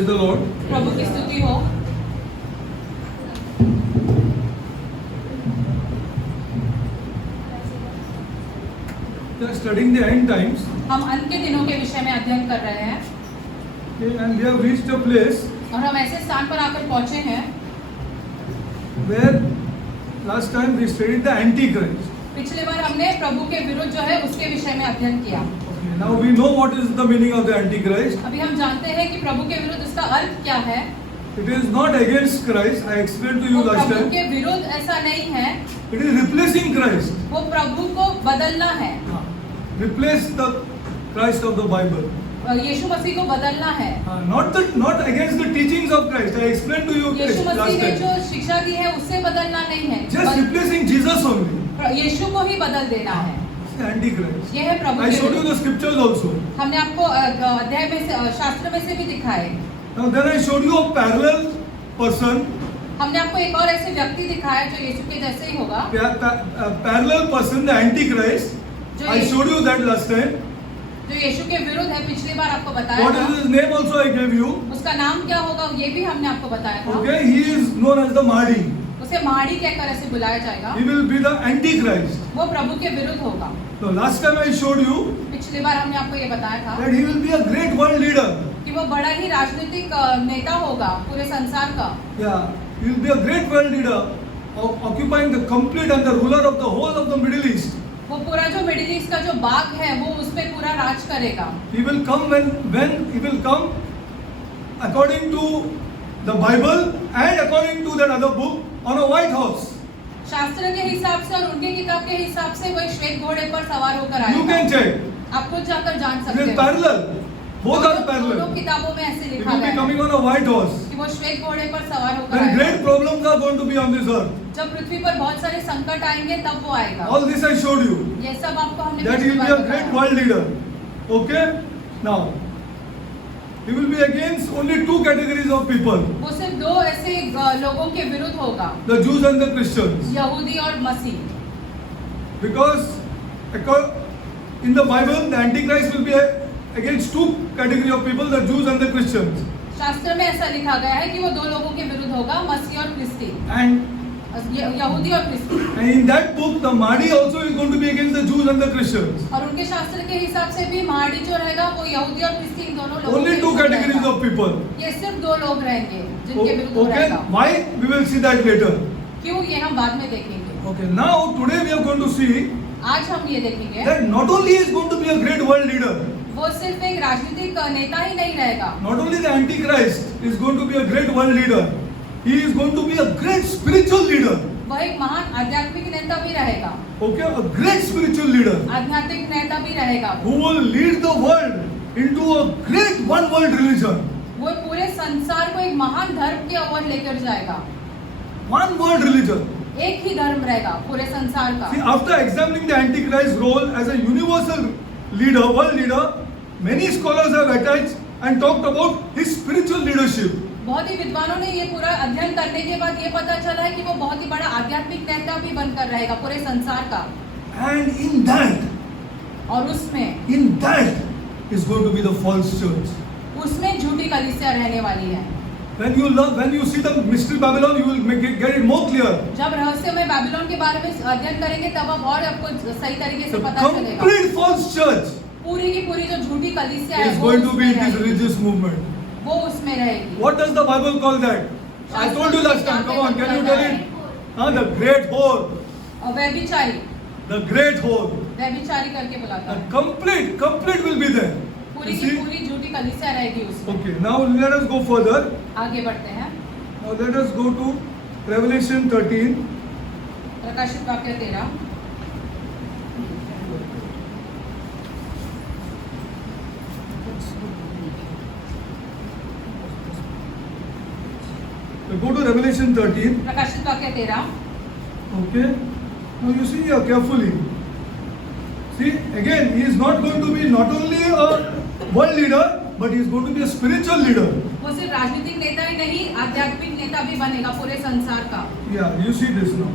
Praise the Lord. प्रभु की स्तुति हो। We are studying the end times, हम अंत के दिनों के विषय में अध्ययन कर रहे हैं okay, and we have reached a place और हम ऐसे स्थान पर आकर पहुंचे हैं where last time we studied the Antichrist. पिछली बार हमने प्रभु के विरुद्ध जो है उसके विषय में अध्ययन किया। Okay, now we know what is the meaning of the Antichrist. अभी हम जानते हैं कि प्रभु के विरुद्ध उसका अर्थ क्या है। It is not against Christ. I explained to you वो last प्रभु time. के विरुद्ध ऐसा नहीं है, It is replacing Christ. वो प्रभु को बदलना है, Replace the Christ of the Bible. यीशु मसीह को बदलना है। Not against the teachings of Christ. I explained to you Yeshu last मसीह ने time. जो शिक्षा दी है उससे बदलना नहीं है, Just replacing Jesus only. यीशु को ही बदल देना है। The Antichrist. यह है प्रभु I के showed you विरुद्ध। the scriptures also. हमने आपको अध्याय में से शास्त्र में से भी दिखाए। Now then I showed you a parallel person. हमने आपको एक और ऐसे व्यक्ति दिखाया जो यीशु के जैसे ही होगा, Parallel person, the Antichrist. जो I showed you that last time. जो यीशु के विरुद्ध है। पिछली बार आपको बताया What था। is his name also I gave you. उसका नाम क्या होगा ये भी हमने आपको बताया था। Okay, he is known as the Mahdi. उसे महाड़ी कहकर ऐसे बुलाया जाएगा। He will be the Antichrist. वो प्रभु के विरुद्ध होगा। So last time I showed you पिछली बार हमने आपको ये बताया था that he will be a great world leader. कि वो बड़ा ही राजनीतिक नेता होगा पूरे संसार का। Yeah, he will be a great world leader, occupying the complete and the ruler of the whole of the Middle East. वो पूरा जो मिडिल ईस्ट का जो बाग है वो उस पे पूरा राज करेगा। He will come when he will come according to the Bible and according to that other book on a white horse. शास्त्र के हिसाब से और उनके किताब के हिसाब से वो श्वेत घोड़े पर सवार होकर You आएगा। can check. आप खुद जाकर जान It सकते is हैं। parallel. Both are दोनों parallel. किताबों में ऐसे He लिखा will गया be coming है on a white horse. कि वो श्वेत घोड़े पर सवार होकर When आएगा। great problems are going to be on this earth. जब पृथ्वी पर बहुत सारे संकट आएंगे तब वो आएगा। All this I showed you. ये सब आपको हमने That he पिछली will be bar a great बताया। world leader. Okay? Now, he will be against only two categories of people. वो सिर्फ दो ऐसे लोगों के विरुद्ध होगा, The Jews and the Christians. यहूदी और मसीह। Because in the Bible, the Antichrist will be against two categories of people, the Jews and the Christians. शास्त्र में ऐसा लिखा गया है कि वो दो लोगों के विरुद्ध होगा, मसीह और ख्रिस्ती, And यहूदी और ख्रिस्ती। in that book, the Mahdi also is going to be against the Jews and the Christians. और उनके शास्त्र के हिसाब से भी महाड़ी जो रहेगा वो यहूदी और ख्रिस्ती इन दोनों लोगों Only के two विरुद्ध categories रहेगा। of people. ये सिर्फ दो लोग रहेंगे जिनके विरुद्ध वो Okay? रहेगा। Why? We will see that later. क्यों, ये हम बाद में देखेंगे। Okay. Now, today we are going to see आज हम ये देखेंगे that not only is going to be a great world leader, वो सिर्फ एक राजनीतिक नेता ही नहीं रहेगा, not only the Antichrist is going to be a great world leader, he is going to be a great spiritual leader. वह एक महान आध्यात्मिक नेता भी रहेगा। Okay, a great spiritual leader आध्यात्मिक नेता भी रहेगा। who will lead the world into a great one world religion. वो पूरे संसार को एक महान धर्म की ओर लेकर जाएगा। One world religion. एक ही धर्म रहेगा पूरे संसार का। See, after examining the Antichrist role as a universal leader, world leader, many scholars have attached and talked about his spiritual leadership. बहुत ही विद्वानों ने ये पूरा अध्ययन करने के बाद ये पता चला है कि वो बहुत ही बड़ा आध्यात्मिक नेता भी बनकर रहेगा पूरे संसार का। And in that और is going to be the false church. उसमें झूठी कलीसिया रहने वाली है। When you see the mystery Babylon, you will get it more clear. जब रहस्यमय बाबिलोन के बारे में अध्ययन करेंगे तब अब और आपको सही तरीके से The पता चलेगा। complete false church पूरी की पूरी जो झूठी कलीसिया है is वो going to be उसमें in this रहेगी। religious movement. वो उसमें रहेगी। What does the Bible call that? I told you last time. Come on, can you tell it? The great whore. और व्यभिचारी, The great whore. व्यभिचारी करके बुलाता The है। complete will be there. पूरी You की see? पूरी झूठी कलीसिया रहेगी उसमें। Okay, now let us go further. आगे बढ़ते हैं। Now let us go to Revelation 13. प्रकाशित वाक्य 13। We go to Revelation 13. प्रकाशित वाक्य 13। Okay. Now you see here carefully. See, again, he is not going to be not only a world leader, but he is going to be a spiritual leader. वो सिर्फ राजनीतिक नेता ही नहीं, आध्यात्मिक नेता भी बनेगा पूरे संसार का। Yeah, you see this now.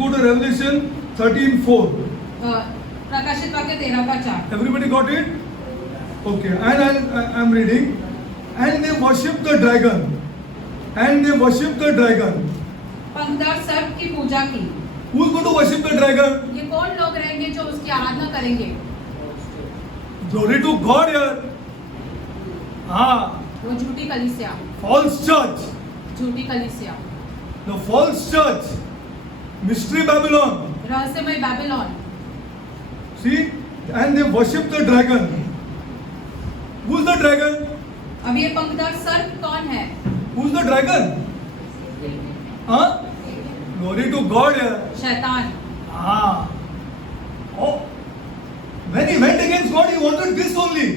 Go to Revelation 13:4. प्रकाशित वाक्य 13 का 4। Everybody got it? Okay, and I am reading. And they worship the dragon. And they worship the dragon. पंखदार सर्प की पूजा की। Who's going to worship the dragon? ये कौन लोग रहेंगे जो उसकी आराधना करेंगे? Glory to God here. Ah, वो झूठी कलीसिया, false church. झूठी कलीसिया, The false church. Mystery Babylon. रहस्यमय Babylon. See? And they worship the dragon. Who's the dragon? अब ये पंखदार सर्प कौन है? Who's the dragon? Huh? Glory to God here. शैतान। Ah. Oh. When he went against God, he wanted this only.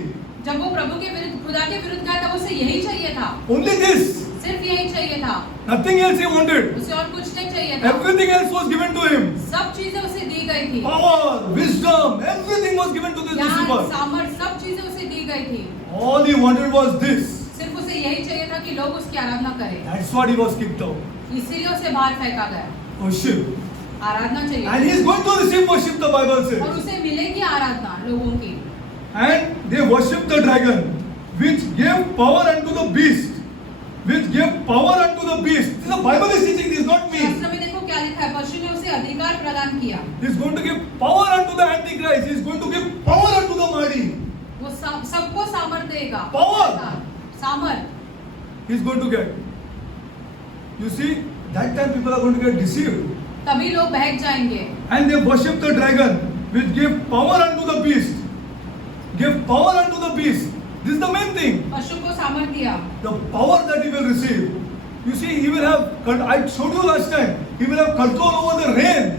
जब वो प्रभु के विरुद्ध, खुदा के विरुद्ध गया तब उसे यही चाहिए था, Only this. सिर्फ यही चाहिए था, Nothing else he wanted. उसे और कुछ नहीं चाहिए था। Everything else was given to him. सब चीजें उसे दी गई थी, Power, wisdom, everything was given to this ज्ञान, Lucifer. सामर्थ, सब चीजें उसे दी गई थी। All he wanted was this. सिर्फ उसे यही चाहिए था कि लोग उसकी आराधना करें। That's what he was kicked out. इसीलिए उसे बाहर फेंका गया। Worship. आराधना And चाहिए he is going to receive worship, the Bible और says. उसे मिलेगी आराधना लोगों की। And they worship the dragon, which gave power unto the beast. Which gave power unto the beast. The Bible is teaching this, not me. शास्त्र में देखो क्या लिखा है, पशु ने उसे अधिकार प्रदान किया। He is going to give power unto the Antichrist. He is going to give power unto the Mahdi. वो सबको सामर्थ देगा। Power. सामर्थ। He is going to get. You see, that time people are going to get deceived. तभी लोग बहक जाएंगे। And they worship the dragon, which gave power unto the beast. Give power unto the beast. This is the main thing. पशु को सामर्थ दिया। The power that he will receive. You see, he will have, I showed you last time, he will have control over the rain.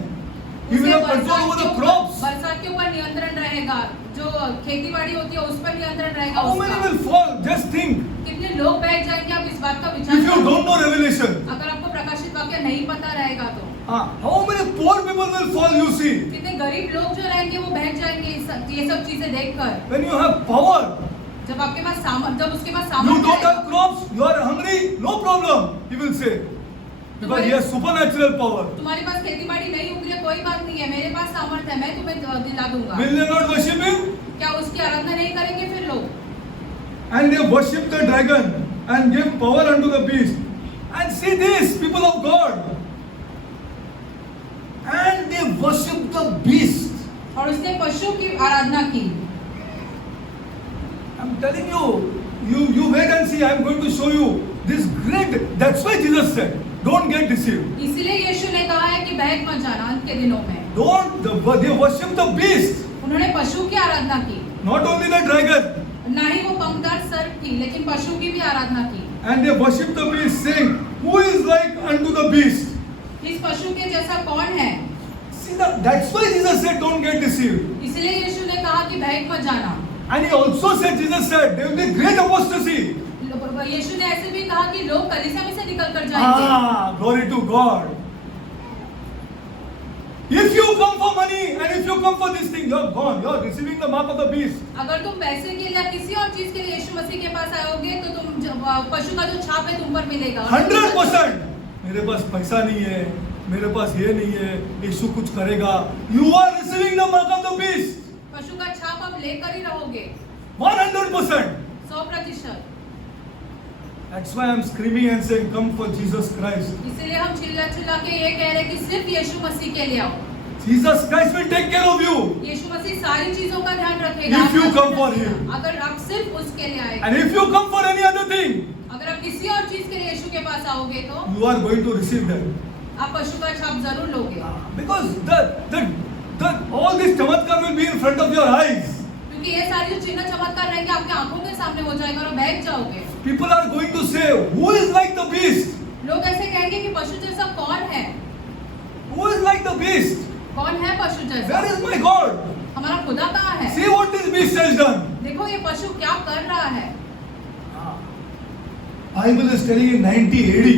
He will have control over the crops. बरसात के ऊपर नियंत्रण रहेगा, जो खेती बाड़ी होती है उस पर नियंत्रण रहेगा How many उसका। will fall? Just think. कितने लोग बैठ जाएंगे, आप इस बात का विचार If you करो। don't know Revelation, अगर आपको प्रकाशित वाक्य नहीं पता रहेगा तो how many poor people will fall, you see. कितने गरीब लोग जो रहेंगे वो बैठ जाएंगे ये सब चीजें देखकर। When you have power, जब आपके पास जब उसके पास you सामर्थ don't have रहेगा, crops, you are hungry, no problem, he will say. Because he has supernatural power. तुम्हारे पास खेती बाड़ी नहीं उग रही है, कोई बात नहीं है, मेरे पास सामर्थ है, मैं तुम्हें दिला दूंगा। Will they not worship him? क्या उसकी आराधना नहीं करेंगे फिर लोग? And they worship the dragon and give power unto the beast. And see this, people of God. And they worship the beast. और उसने पशु की आराधना की। I'm telling you wait and see. I'm going to show you this great. That's why Jesus said, don't get deceived. इसीलिए यीशु ने कहा है कि बहक मत जाना अंत के दिनों में। They worship the beast. उन्होंने पशु की आराधना की, Not only the dragon. ना ही वो पंखदार सर्प की, लेकिन पशु की भी आराधना की। And they worship the beast, saying, who is like unto the beast? इस पशु के जैसा कौन है? See, that's why Jesus said, don't get deceived. इसलिए यीशु ने कहा कि बहक मत जाना। And he also said, Jesus said, there will be great apostasy. यीशु ने ऐसे भी कहा कि लोग कलीसिया में से निकल कर जाएंगे। Glory to God. If you come for money and if you come for this thing, you're gone. You're receiving the mark of the beast. अगर तुम पैसे के लिए या किसी और चीज के लिए यीशु मसीह के पास आओगे तो तुम पशु का जो छाप है तुम पर मिलेगा। 100%. मेरे पास पैसा नहीं है, मेरे पास ये नहीं है, यीशु कुछ करेगा. You are receiving the mark of the beast. पशु का छाप आप लेकर ही रहोगे। 100%. 100%। That's why I'm screaming and saying, come for Jesus Christ. इसलिए हम चिल्ला के ये कह रहे हैं कि सिर्फ यीशु मसीह के लिए आओ। Jesus Christ will take care of you. यीशु मसीह सारी चीजों का ध्यान रखेगा। If you come for him. अगर आप सिर्फ उसके लिए आए। And if you come for any other thing, अगर आप किसी और चीज के लिए यीशु के पास आओगे तो you are going to receive that. आप पशु का छाप जरूर लोगे। Because all this chamatkar will be in front of your eyes. क्योंकि ये सारी जो चिन्ह चमत्कार रहेंगे आपके आंखों के सामने हो जाएगा और बहक जाओगे। People are going to say, who is like the beast? लोग ऐसे कहेंगे कि पशु जैसा कौन है? Who is like the beast? कौन है पशु जैसा? Where is my God? हमारा खुदा कहाँ है? See what this beast has done. देखो ये पशु क्या कर रहा है। Bible is telling in 90 AD.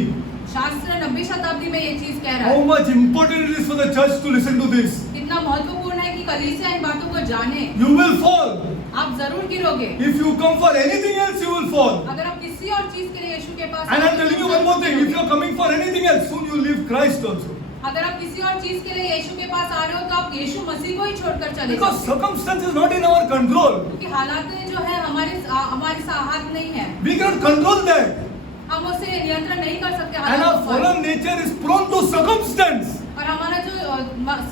शास्त्र 90 शताब्दी में ये चीज कह रहा How है। much important it is for the church to listen to this. कितना महत्वपूर्ण है कि कलीसिया इन बातों को जाने। You will fall. आप जरूर गिरोगे। If you come for anything else, you will fall. अगर आप किसी और चीज के लिए यीशु के पास And I'm telling you one more thing. If you're coming for anything else, soon you leave Christ also. अगर आप किसी और चीज के लिए यीशु के पास आ रहे हो तो आप यीशु मसीह को ही छोड़कर चले Because जाओ, circumstance is not in our control. क्योंकि हालात जो है हमारे हाथ नहीं है, We cannot control that. हम उसे नियंत्रण नहीं कर सकते And our हालातों पर। fallen nature is prone to circumstance. और हमारा जो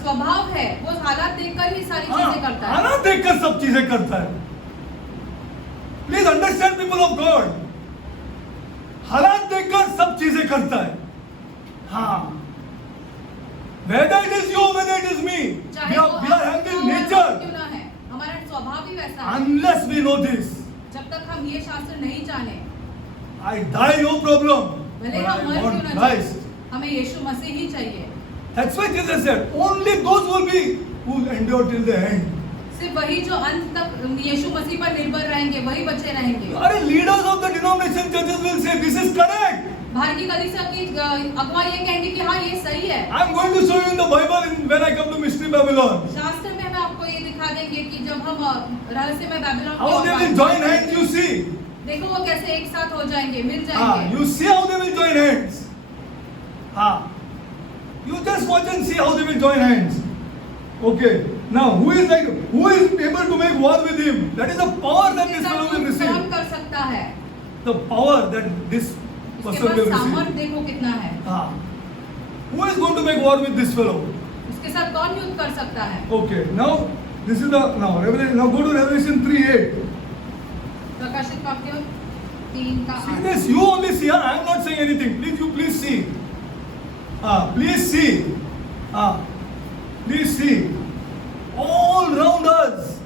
स्वभाव है वो हालात देखकर ही सारी चीजें करता है। हालात देखकर सब चीजें करता है। Please understand, people of God. हालात देखकर सब चीजें करता है। हाँ। Whether it is you, whether it is me, we are having nature. क्यों ना है, हमारा स्वभाव ही वैसा है। Unless we know this, जब तक हम ये शास्त्र नहीं जाने, I die no problem. भले But हम I मर क्यों want ना Christ. जाए, हमें यीशु मसीह ही चाहिए। That's why Jesus said, only those will be who endure till the end. सिर्फ वही जो अंत तक यीशु मसीह पर निर्भर रहेंगे वही बचे रहेंगे। अरे leaders of the denomination churches will say, this is correct. बाहर की कलीसिया की अगुवा ये कहेंगे कि हाँ ये सही है। I'm going to show you in the Bible when I come to Mystery Babylon. शास्त्र में हम आपको ये दिखा देंगे कि जब हम रहस्यमय Babylon How they will join hands, you see. देखो वो कैसे एक साथ हो जाएंगे, मिल Ah, जाएंगे। you see how they will join hands. Ah, you just watch and see how they will join hands. Okay. Now, who is able to make war with him? That is the power that this fellow will कौन receive. कर सकता है? The power that this उसके person will पास सामर्थ्य receive. देखो कितना है। Ah, who is going to make war with this fellow? उसके साथ कौन युद्ध कर सकता है? Okay. Now, this is the Revelation. Now go to Revelation 3:8. प्रकाशित वाक्य 3 का See 8। this, you only see. I am not saying anything. Please see. Please see. Please see. All round us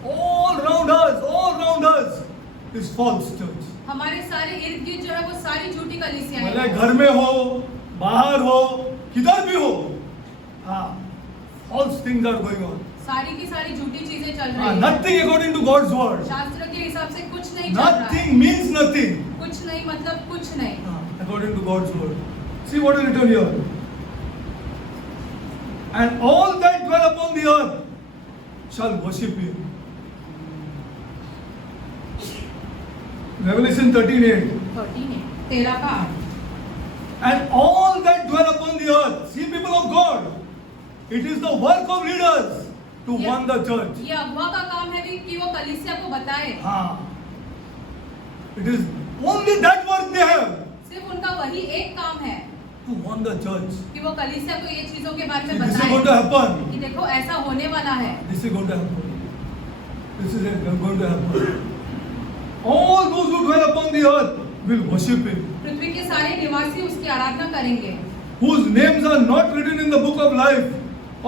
is false church. हमारे सारे इर्द गिर्द जो है वो सारी झूठी कलीसियाएं भले हैं। घर में हो, बाहर हो, किधर भी हो, false things are going on. सारी की सारी झूठी चीजें चल रही हैं। Nothing according to God's word. शास्त्र के हिसाब से कुछ नहीं चल रहा है। Nothing means nothing. कुछ नहीं मतलब कुछ नहीं। According to God's word. See what is written here. And all that dwell upon the earth shall worship him. Revelation 13:8. 13 का 8। And all that dwell upon the earth. See, people of God, it is the work of leaders to Yeah. warn the church. ये अगुवा का काम है भी कि वो कलीसिया को बताए। It is only that work they have सिर्फ उनका वही एक काम है to warn the church. कि वो कलीसिया को ये चीजों के बारे See, में this is going to बताए happen. कि देखो ऐसा होने वाला है। This is going to happen. This is going to happen. All those who dwell upon the earth will worship him, पृथ्वी के सारे निवासी उसकी आराधना करेंगे, whose names are not written in the book of life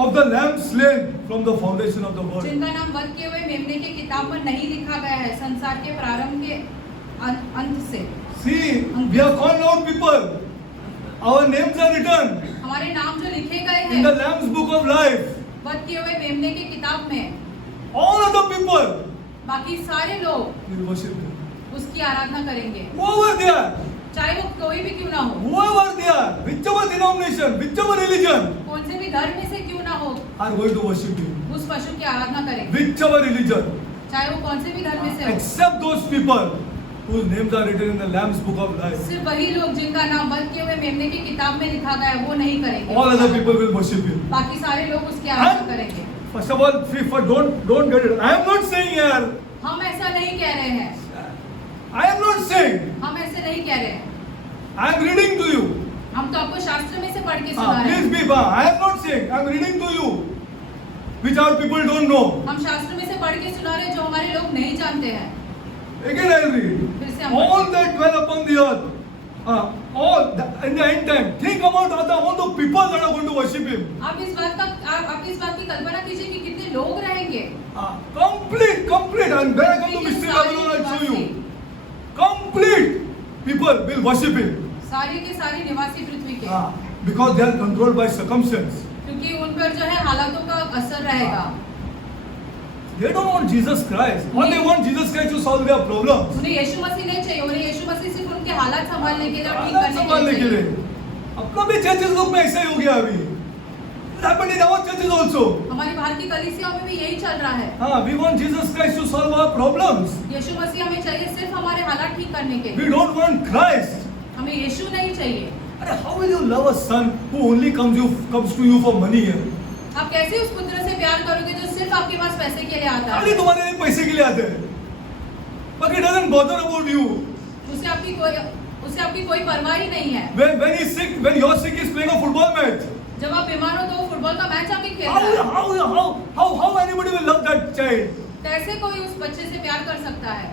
of the Lamb slain from the foundation of the world. जिनका नाम वध किए हुए मेमने की किताब में नहीं लिखा गया है संसार के प्रारंभ के अंत से। See, we are called out people. Our names are written हमारे नाम जो लिखे गए in the हैं Lamb's book of life. वध किए हुए मेमने की किताब में, All other people बाकी सारे लोग will worship him. उसकी आराधना करेंगे, Whoever they are, चाहे वो कोई भी क्यों ना हो, whoever they are, whichever denomination, whichever religion, कौन से भी धर्म में से क्यों ना हो, are going to worship him. उस पशु की आराधना करेंगे, Whichever religion, चाहे वो कौन से भी धर्म में से हो। except those people whose names are written in the Lamb's book of life. सिर्फ वही लोग जिनका नाम वध किए हुए मेमने की किताब में लिखा गया है वो नहीं करेंगे। All other people will worship him. बाकी सारे लोग उसकी आराधना करेंगे। First of all, don't get it. I am not saying here. हम ऐसा नहीं कह रहे हैं, I am not saying. हम ऐसे नहीं कह रहे हैं। I am reading to you. हम तो आपको शास्त्र में से पढ़ के सुना रहे Please हैं। be. I am not saying. I am reading to you, which our people don't know. हम शास्त्र में से पढ़ के सुना रहे हैं जो हमारे लोग नहीं जानते हैं। Again, I will read. फिर से हम All that dwell upon the earth, in the end time, think about all the people that are going to worship him. आप इस बात की कल्पना कीजिए कि कितने लोग रहेंगे। Complete. And when I come to Mystery Babylon, I'll show you. Complete people will worship him. सारे के सारे निवासी पृथ्वी के, Because they are controlled by circumstance. क्योंकि उन पर जो है हालातों का असर रहेगा। They don't want Jesus Christ. All they want Jesus Christ to solve their problems. उन्हें यीशु मसीह नहीं चाहिए, उन्हें यीशु मसीह सिर्फ उनके हालात संभालने के लिए और ठीक हालात करने संभालने के के लिए लिए। अपना भी चर्चेस लोग में ऐसा ही हो गया अभी। It happened in our churches also. हमारी बाहर की कलीसियाओं में भी यही चल रहा है। We want Jesus Christ to solve our problems. यीशु मसीह हमें चाहिए सिर्फ हमारे हालात ठीक करने के लिए। We don't want Christ. हमें यीशु नहीं चाहिए। अरे how will you love a son who only comes to you for money? आप कैसे उस पुत्र से प्यार करोगे जो सिर्फ आपके पास पैसे के लिए आता खाली है? तुम्हारे लिए पैसे के लिए आते हैं, but he doesn't bother about you. उसे आपकी कोई परवाह ही नहीं है। When he's sick, when you're sick, he's playing a football match. जब आप बीमार हो तो वो फुटबॉल का मैच आके खेल रहा है। How anybody will love that child? कैसे कोई उस बच्चे से प्यार कर सकता है?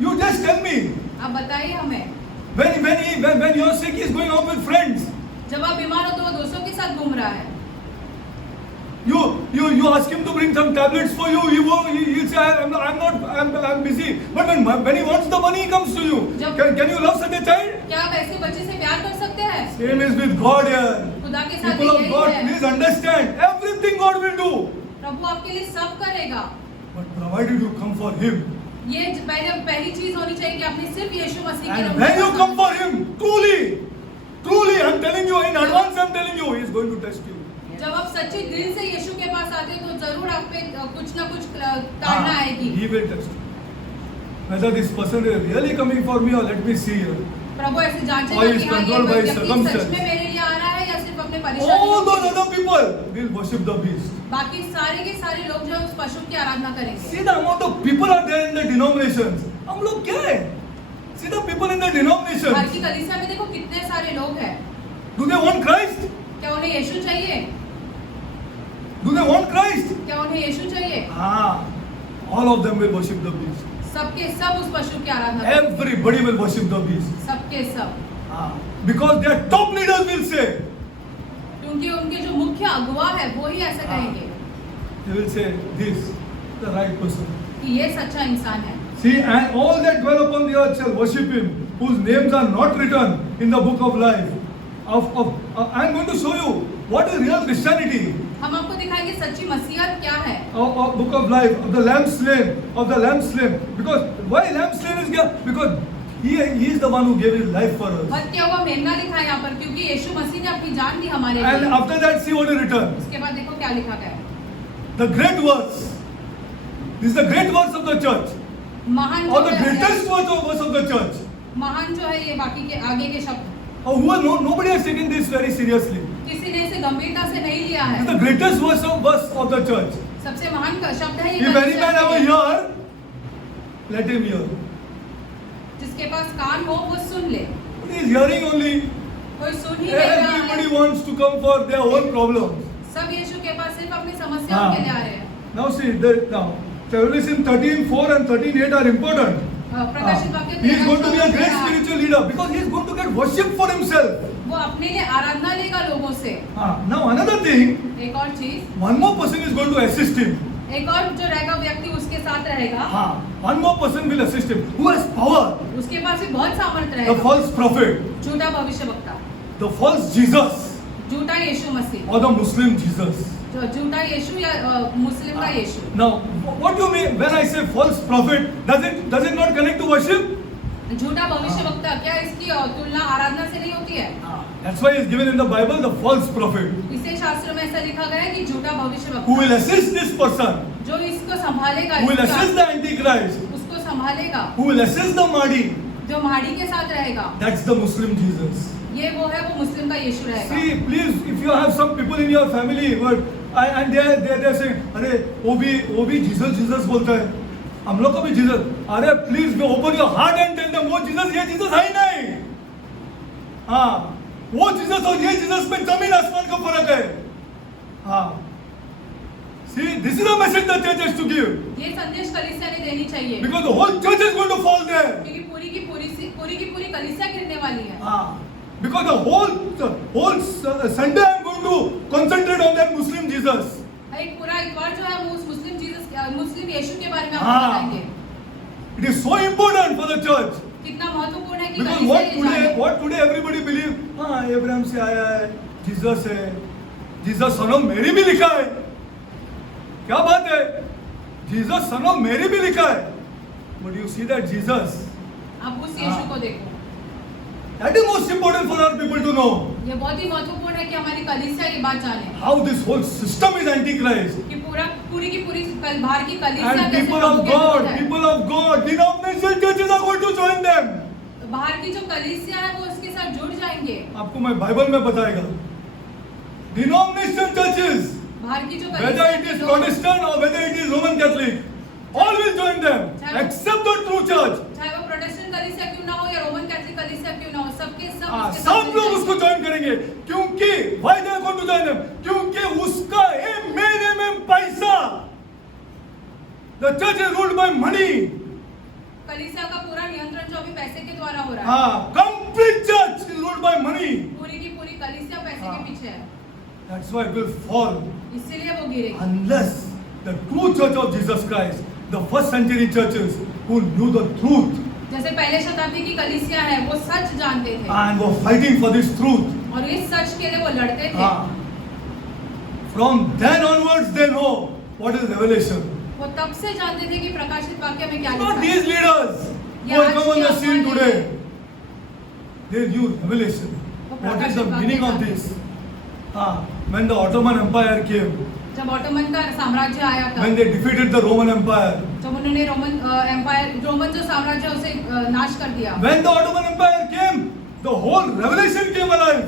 You just tell me. आप बताइए हमें। When you're sick, he's going out with friends. जब आप बीमार हो तो वो दोस्तों के साथ घूम रहा है। You ask him to bring some tablets for you. He'll say, I'm busy. But when he wants the money, he comes to you. Can you love such a child? क्या आप ऐसे बच्चे से प्यार कर सकते हैं? Same is with God here. खुदा के साथ People of यही God, है। please understand. Everything God will do. प्रभु आपके लिए सब करेगा। But provided you come for Him. ये पहली चीज होनी चाहिए कि आपने सिर्फ यीशु मसीह के And when you come for Him, truly, I'm telling you, in advance I'm telling you, He is going to test you. जब आप सच्चे दिल से यीशु के पास आते हो तो जरूर आप पे कुछ ना कुछ ताड़ना आएगी। He will test you. Whether this person is really coming for me or let me see here. प्रभु ऐसे जांचेगा Or he is कि हाँ ये controlled by व्यक्ति सच circumstance. में मेरे लिए आ रहा है या सिर्फ अपने All परेशानियों those के लिए। other people will worship the beast. बाकी सारे के सारे लोग जो है उस पशु की आराधना करेंगे। See the amount of people are there in the denominations. हम लोग क्या है? See the people in the Bharat denominations. की कलीसिया में देखो कितने सारे लोग हैं। Do they want Christ? क्या उन्हें यीशु चाहिए? Do they want Christ? क्या उन्हें यीशु चाहिए? All of them will worship the beast. सबके सब उस पशु की आराधना करेंगे। Everybody will worship the beast. सबके सब। Because their top leaders will say, क्योंकि उनके जो मुख्य अगुवा है वो ही ऐसा कहेंगे they will say, this, the right person. कि ये सच्चा इंसान है। See, and all that dwell upon the earth shall worship him, whose names are not written in the book of life. I'm going to show you what is real Christianity. हम आपको दिखाएंगे सच्ची मसीहत क्या है। Of book of life, of the lamb slain. Because why lamb slain is here? Because he is the one who gave his life for us. वध क्या हुआ मेमना लिखा है यहाँ पर क्योंकि यीशु मसीह ने अपनी जान दी हमारे And लिए। after that, see what is written. उसके बाद देखो क्या लिखा गया है। The great words. This is the great words of the church. महान Or जो the है greatest words of the church. महान जो है ये बाकी के आगे के शब्द Nobody has taken this very seriously. किसी ने इसे गंभीरता से नहीं लिया है। It's the greatest verse of the church. सबसे महान का शब्द है ये If any man have a कलीसिया ear, let him hear. के। जिसके पास कान हो वो सुन ले। But he is hearing only. कोई सुन ही नहीं रहा Everybody है। wants to come for their own problems. सब यीशु के पास सिर्फ अपनी समस्याओं के लिए आ रहे हैं। Now see, now Revelation 13:4 and 13:8 are important. प्रकाशित वाक्य He is going to be a 13 great spiritual leader because he is going to get worship for himself. वो अपने लिए आराधना लेगा लोगों से। Now another thing, एक और चीज, one more person is going to assist him. एक और जो रहेगा व्यक्ति उसके साथ रहेगा। One more person will assist him. Who has power? उसके पास भी बहुत सामर्थ्य The रहेगा। false prophet, झूठा भविष्यवक्ता, the false Jesus, झूठा यीशु मसीह, or the Muslim Jesus. जो झूठा यीशु या मुस्लिम का यीशु। Now, what do you mean when I say false prophet? Does it not connect to worship? झूठा भविष्यवक्ता क्या इसकी तुलना आराधना से नहीं होती है? That's why it's given in the Bible the false prophet इसे शास्त्रों में ऐसा लिखा गया है कि झूठा who भविष्यवक्ता will assist this person, जो इसको संभालेगा, who will assist the Antichrist, उसको संभालेगा, who will assist the Mahdi. जो महाड़ी के साथ रहेगा। That's the Muslim Jesus. ये वो है, वो मुस्लिम का यीशु रहेगा। See, please, if you have some people in your family, and they're saying, अरे वो भी Jesus बोलता है, हम लोग को भी Jesus, अरे please open your heart and tell them वो Jesus ये Jesus है ही नहीं। वो Jesus और ये Jesus में जमीन आसमान का फर्क है। See, this is the message the church has to give. ये संदेश कलीसिया ने देनी चाहिए। Because the whole church is going to fall there. क्योंकि पूरी की पूरी कलीसिया गिरने वाली है। Because the whole Sunday I'm going to concentrate on that Muslim Jesus. एक पूरा इतवार जो है वो उस मुस्लिम यीशु के बारे में आपको बताएंगे। It is so important for the church. कितना महत्वपूर्ण है कि Because कलीसिया ये जाने। what today everybody believe, Abraham से आया है, जीसस है, जीसस सन ऑफ मैरी भी लिखा है। क्या बात है? जीसस सन ऑफ मैरी भी लिखा है। But you see that Jesus, आप उस यीशु को देखो। that is most important for our people to know. ये बहुत ही महत्वपूर्ण है कि हमारी कलीसिया ये बात जाने How this whole system is antichrist. कि पूरी की पूरी बाहर की कलीसिया And कैसे people प्रभु of के विरुद्ध है। God, denominational churches are going to join them. बाहर की जो कलीसिया है वो उसके साथ जुड़ जाएंगे। आपको मैं बाइबल में बताएगा, डिनोमिनेशनल चर्चेस, बाहर की जो whether it is Protestant or whether it is Roman Catholic, all will join them except the true church. चाहे वो प्रोटेस्टेंट कलीसिया क्यों ना हो या रोमन कैथोलिक कलीसिया क्यों ना हो, सबके सब उसके साथ सब जुड़ लोग उसको जाएंगे। ज्वाइन करेंगे, क्योंकि why they are going to join them? क्योंकि उसका main पैसा. The church is ruled by money. कलीसिया का पूरा नियंत्रण जो अभी पैसे के द्वारा हो रहा है, हाँ, complete church is ruled by money. पूरी की पूरी कलीसिया पैसे हाँ। के पीछे है, That's why it will fall इसीलिए वो गिरेगी। unless the true church of Jesus Christ, the first century churches who knew the truth जैसे पहले शताब्दी की कलीसिया है वो सच जानते थे and were fighting for this truth. और इस सच के लिए वो लड़ते थे। हाँ. From then onwards, they know what is revelation. वो तब से जानते थे कि प्रकाशित वाक्य में क्या Not लिखा है। these leaders who have come on the scene today. They knew revelation. What is the meaning of this? When the Ottoman Empire came, जब ऑटोमन का साम्राज्य आया था, when they defeated the Roman Empire, जब उन्होंने Roman जो साम्राज्य है उसे नाश कर दिया, when the Ottoman Empire came, the whole revelation came alive.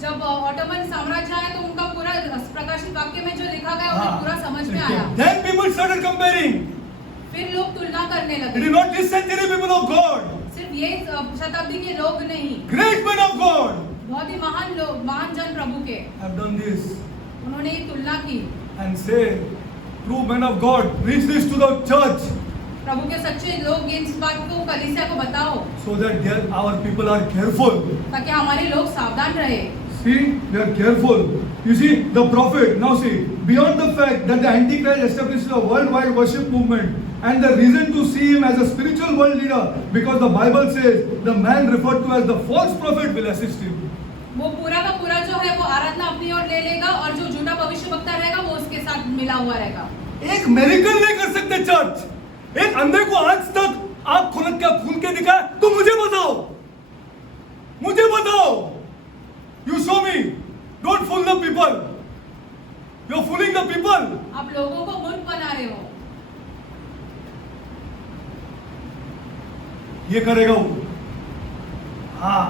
जब ऑटोमन साम्राज्य आया तो उनका पूरा प्रकाशित वाक्य में जो लिखा गया उन्हें पूरा समझ में आया। Then people started comparing. फिर लोग तुलना करने It लगे। is not this century people of God, सिर्फ ये शताब्दी के लोग नहीं, great men of God बहुत ही महान लोग, महान जन प्रभु के, have done this उन्होंने ये तुलना की। and say, true men of God, preach this to the church प्रभु के सच्चे लोग इस बात को कलीसिया को बताओ so that our people are careful. ताकि हमारे लोग सावधान रहे। See, they are careful. You see, the prophet, now see, beyond the fact that the Antichrist establishes a worldwide worship movement and the reason to see him as a spiritual world leader, because the Bible says the man referred to as the false prophet will assist him. वो पूरा का पूरा जो है वो आराधना अपनी ओर ले लेगा और जो झूठा भविष्यवक्ता रहेगा वो उसके साथ मिला हुआ रहेगा। एक मेरिकल नहीं कर सकते चर्च, एक अंधे को आज तक आंख खोल के दिखाया, तो मुझे बताओ, you show me, don't fool the people, you're fooling the people. आप लोगों को मूर्ख बना रहे हो। ये करेगा वो, हाँ,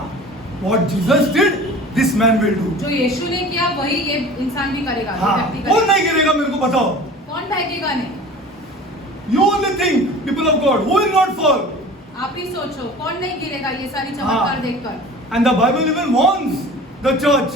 what Jesus did, this man will do. जो यीशु ने किया वही ये इंसान भी करेगा, ये हाँ, व्यक्ति कौन करेगा। नहीं करेगा मेरे को बताओ? कौन भागेगा नहीं? You only think, people of God, who will not fall? आप ही सोचो, कौन नहीं गिरेगा ये सारी चमत्कार हाँ। देखकर? And the Bible even warns the church.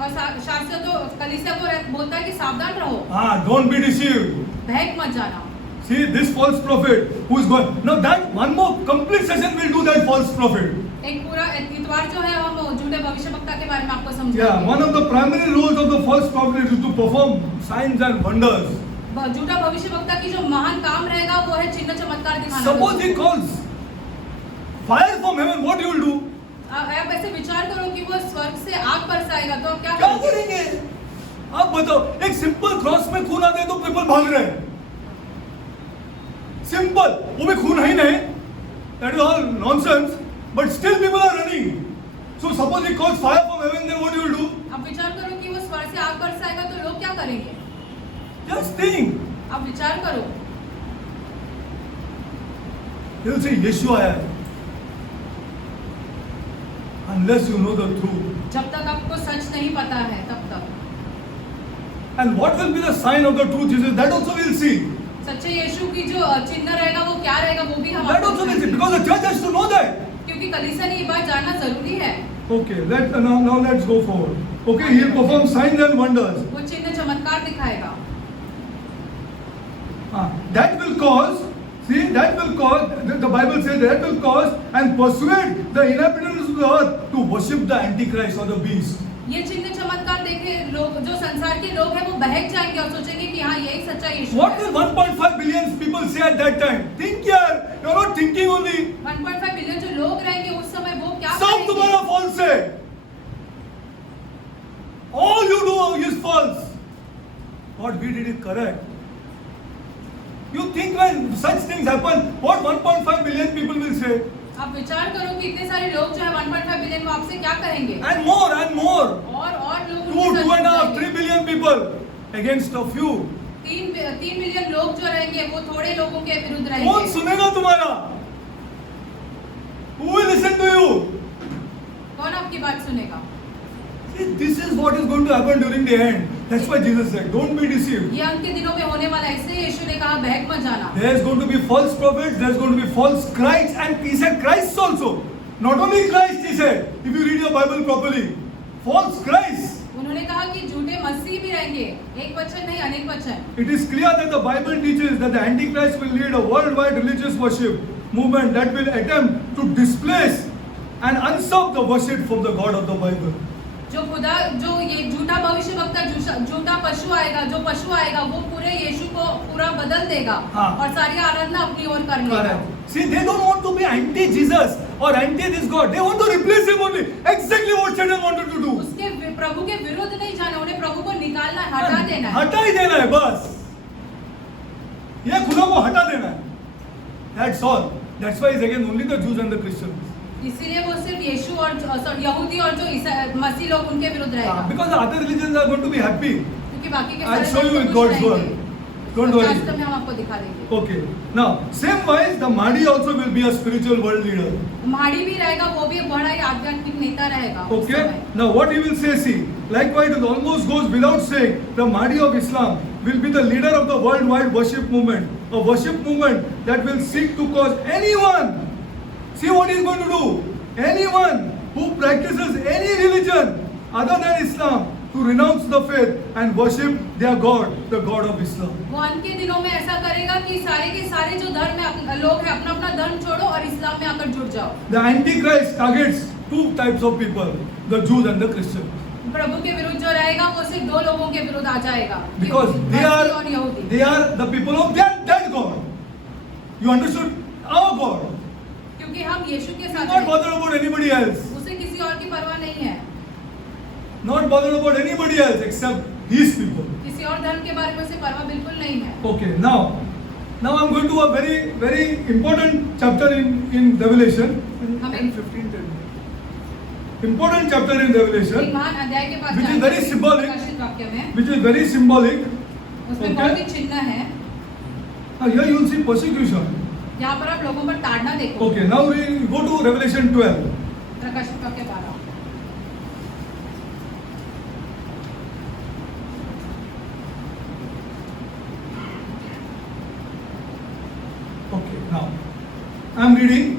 और शास्त्र तो कलीसिया को बोलता है कि सावधान रहो, हाँ, don't be deceived. बहक मत जाना। See this false prophet who is going. Now that one more complete session will do that false prophet. एक पूरा इतवार जो है हम झूठे भविष्यवक्ता के बारे में आपको Yeah, समझाएंगे। one of the primary roles of the false prophet is to perform signs and wonders. झूठा भविष्यवक्ता की जो महान काम रहेगा वो है चिन्ह चमत्कार दिखाना। Suppose he calls fire from heaven, what you will do? आप ऐसे विचार करो कि वो स्वर्ग से आग बरसाएगा तो आप क्या क्या करोगे? करेंगे? आप बताओ, एक सिंपल क्रॉस में खून आता है तो पीपल भाग रहे हैं। सिंपल, वो भी खून है ही नहीं, that is all nonsense, but still people are running. So suppose he calls fire from heaven, then what you will do? आप विचार करो कि वो स्वर्ग से आग बरसाएगा तो लोग क्या करेंगे? Just think. आप विचार करो। He will say यीशु आया है. Unless you know the truth. जब तक आपको सच नहीं पता है तब तक। And what will be the sign of the true Jesus? That also we'll see. सच्चे यीशु की जो चिन्ह रहेगा वो क्या रहेगा वो भी हम That also we'll see, because the church has to know that. क्योंकि कलीसिया ने ये बात जानना जरूरी है। Okay, now let's go forward. Okay, he'll perform signs and wonders. वो चिन्ह चमत्कार दिखाएगा। That will cause, the Bible says that will cause and persuade the inhabitants of the earth to worship the Antichrist or the beast. ये चिन्ह चमत्कार देखे लोग जो संसार के लोग हैं वो बहक जाएंगे और सोचेंगे कि हाँ यही सच्चा यीशु What है। will 1.5 billion people say at that time? Think yaar, you're not thinking only. 1.5 billion जो लोग रहेंगे उस समय वो क्या सब करेंगे? तुम्हारा false है. All you do is false. What we did is correct. You think when such things happen, what 1.5 billion people will say? आप विचार करो कि इतने सारे लोग जो है 1.5 बिलियन वो आपसे क्या करेंगे? And more and more. और लोग 2.5, 3 billion people against a few. 3 million लोग जो रहेंगे वो थोड़े लोगों के विरुद्ध कौन रहेंगे। सुनेगा तुम्हारा? Who will listen to you? कौन आपकी बात सुनेगा? See, this is what is going to happen during the end. That's why Jesus said, don't be deceived. ये अंत के दिनों में होने वाला है, इसलिए यीशु ने कहा बहक मत जाना। There's going to be false prophets, there's going to be false Christs, and he said Christ also. Not only Christ, he said, if you read your Bible properly, false Christ. उन्होंने कहा कि झूठे मसीह भी रहेंगे, एक वचन नहीं अनेक वचन। It is clear that the Bible teaches that the Antichrist will lead a worldwide religious worship movement that will attempt to displace and usurp the worship from the God of the Bible. जो ये झूठा भविष्यवक्ता, झूठा पशु आएगा, जो पशु आएगा वो पूरे यीशु को पूरा बदल देगा हाँ। और सारी आराधना अपनी ओर कर लेगा। See, they don't want to be anti-Jesus or anti-this God. They want to replace him only. Exactly what Satan wanted to do. उसके प्रभु के विरुद्ध नहीं जाना, उन्हें प्रभु को निकालना है, हटा देना है। हटा ही देना है बस। ये खुदा को हटा देना है। That's all. That's why it's again only the Jews and the Christians. इसीलिए वो सिर्फ यीशु और यहूदी और जो मसीह लोग उनके विरुद्ध रहेगा। Because the other religions are going to be happy. क्योंकि बाकी के I'll सारे show you लोग with खुश God's रहेंगे। word. Don't worry. वास्तव में हम आपको दिखा देंगे। Okay. Now, same wise, the Mahdi also will be a spiritual world leader. महाड़ी भी रहेगा, वो भी एक बड़ा ही आध्यात्मिक नेता रहेगा। उस Okay. समय। Now, what he will say, see, likewise, it almost goes without saying, the Mahdi of Islam will be the leader of the worldwide worship movement, a worship movement that will seek to cause anyone. See what he is going to do. Anyone who practices any religion other than Islam to renounce the faith and worship their God, the God of Islam. वो अंत के दिनों में ऐसा करेगा कि सारे के सारे जो धर्म में लोग हैं अपना अपना धर्म छोड़ो और इस्लाम में आकर जुड़ जाओ। The Antichrist targets two types of people, the Jews and the Christians. प्रभु के विरुद्ध जो रहेगा वो सिर्फ दो लोगों के विरुद्ध आ जाएगा। Because मसीह और यहूदी। they are the people of that God. You understood? Our God. क्योंकि हम यीशु के He's साथ not हैं। bothered about anybody else. उसे किसी और की परवाह नहीं है। Not bothered about anybody else except his people. किसी और धर्म के बारे में उसे परवाह बिल्कुल नहीं है। Okay, now I'm going to a very important chapter in Revelation. Amen. 15, 10. Important chapter in एक Revelation, महान अध्याय के पास which is जाएंगे, very symbolic. प्रकाशित वाक्य में which is very symbolic. उसमें Okay. बहुत ही चिन्ह है। Now here you will see persecution. यहाँ पर आप लोगों पर ताड़ना देखो। Okay, now we go to Revelation 12. प्रकाशित वाक्य 12। Okay, now I am reading.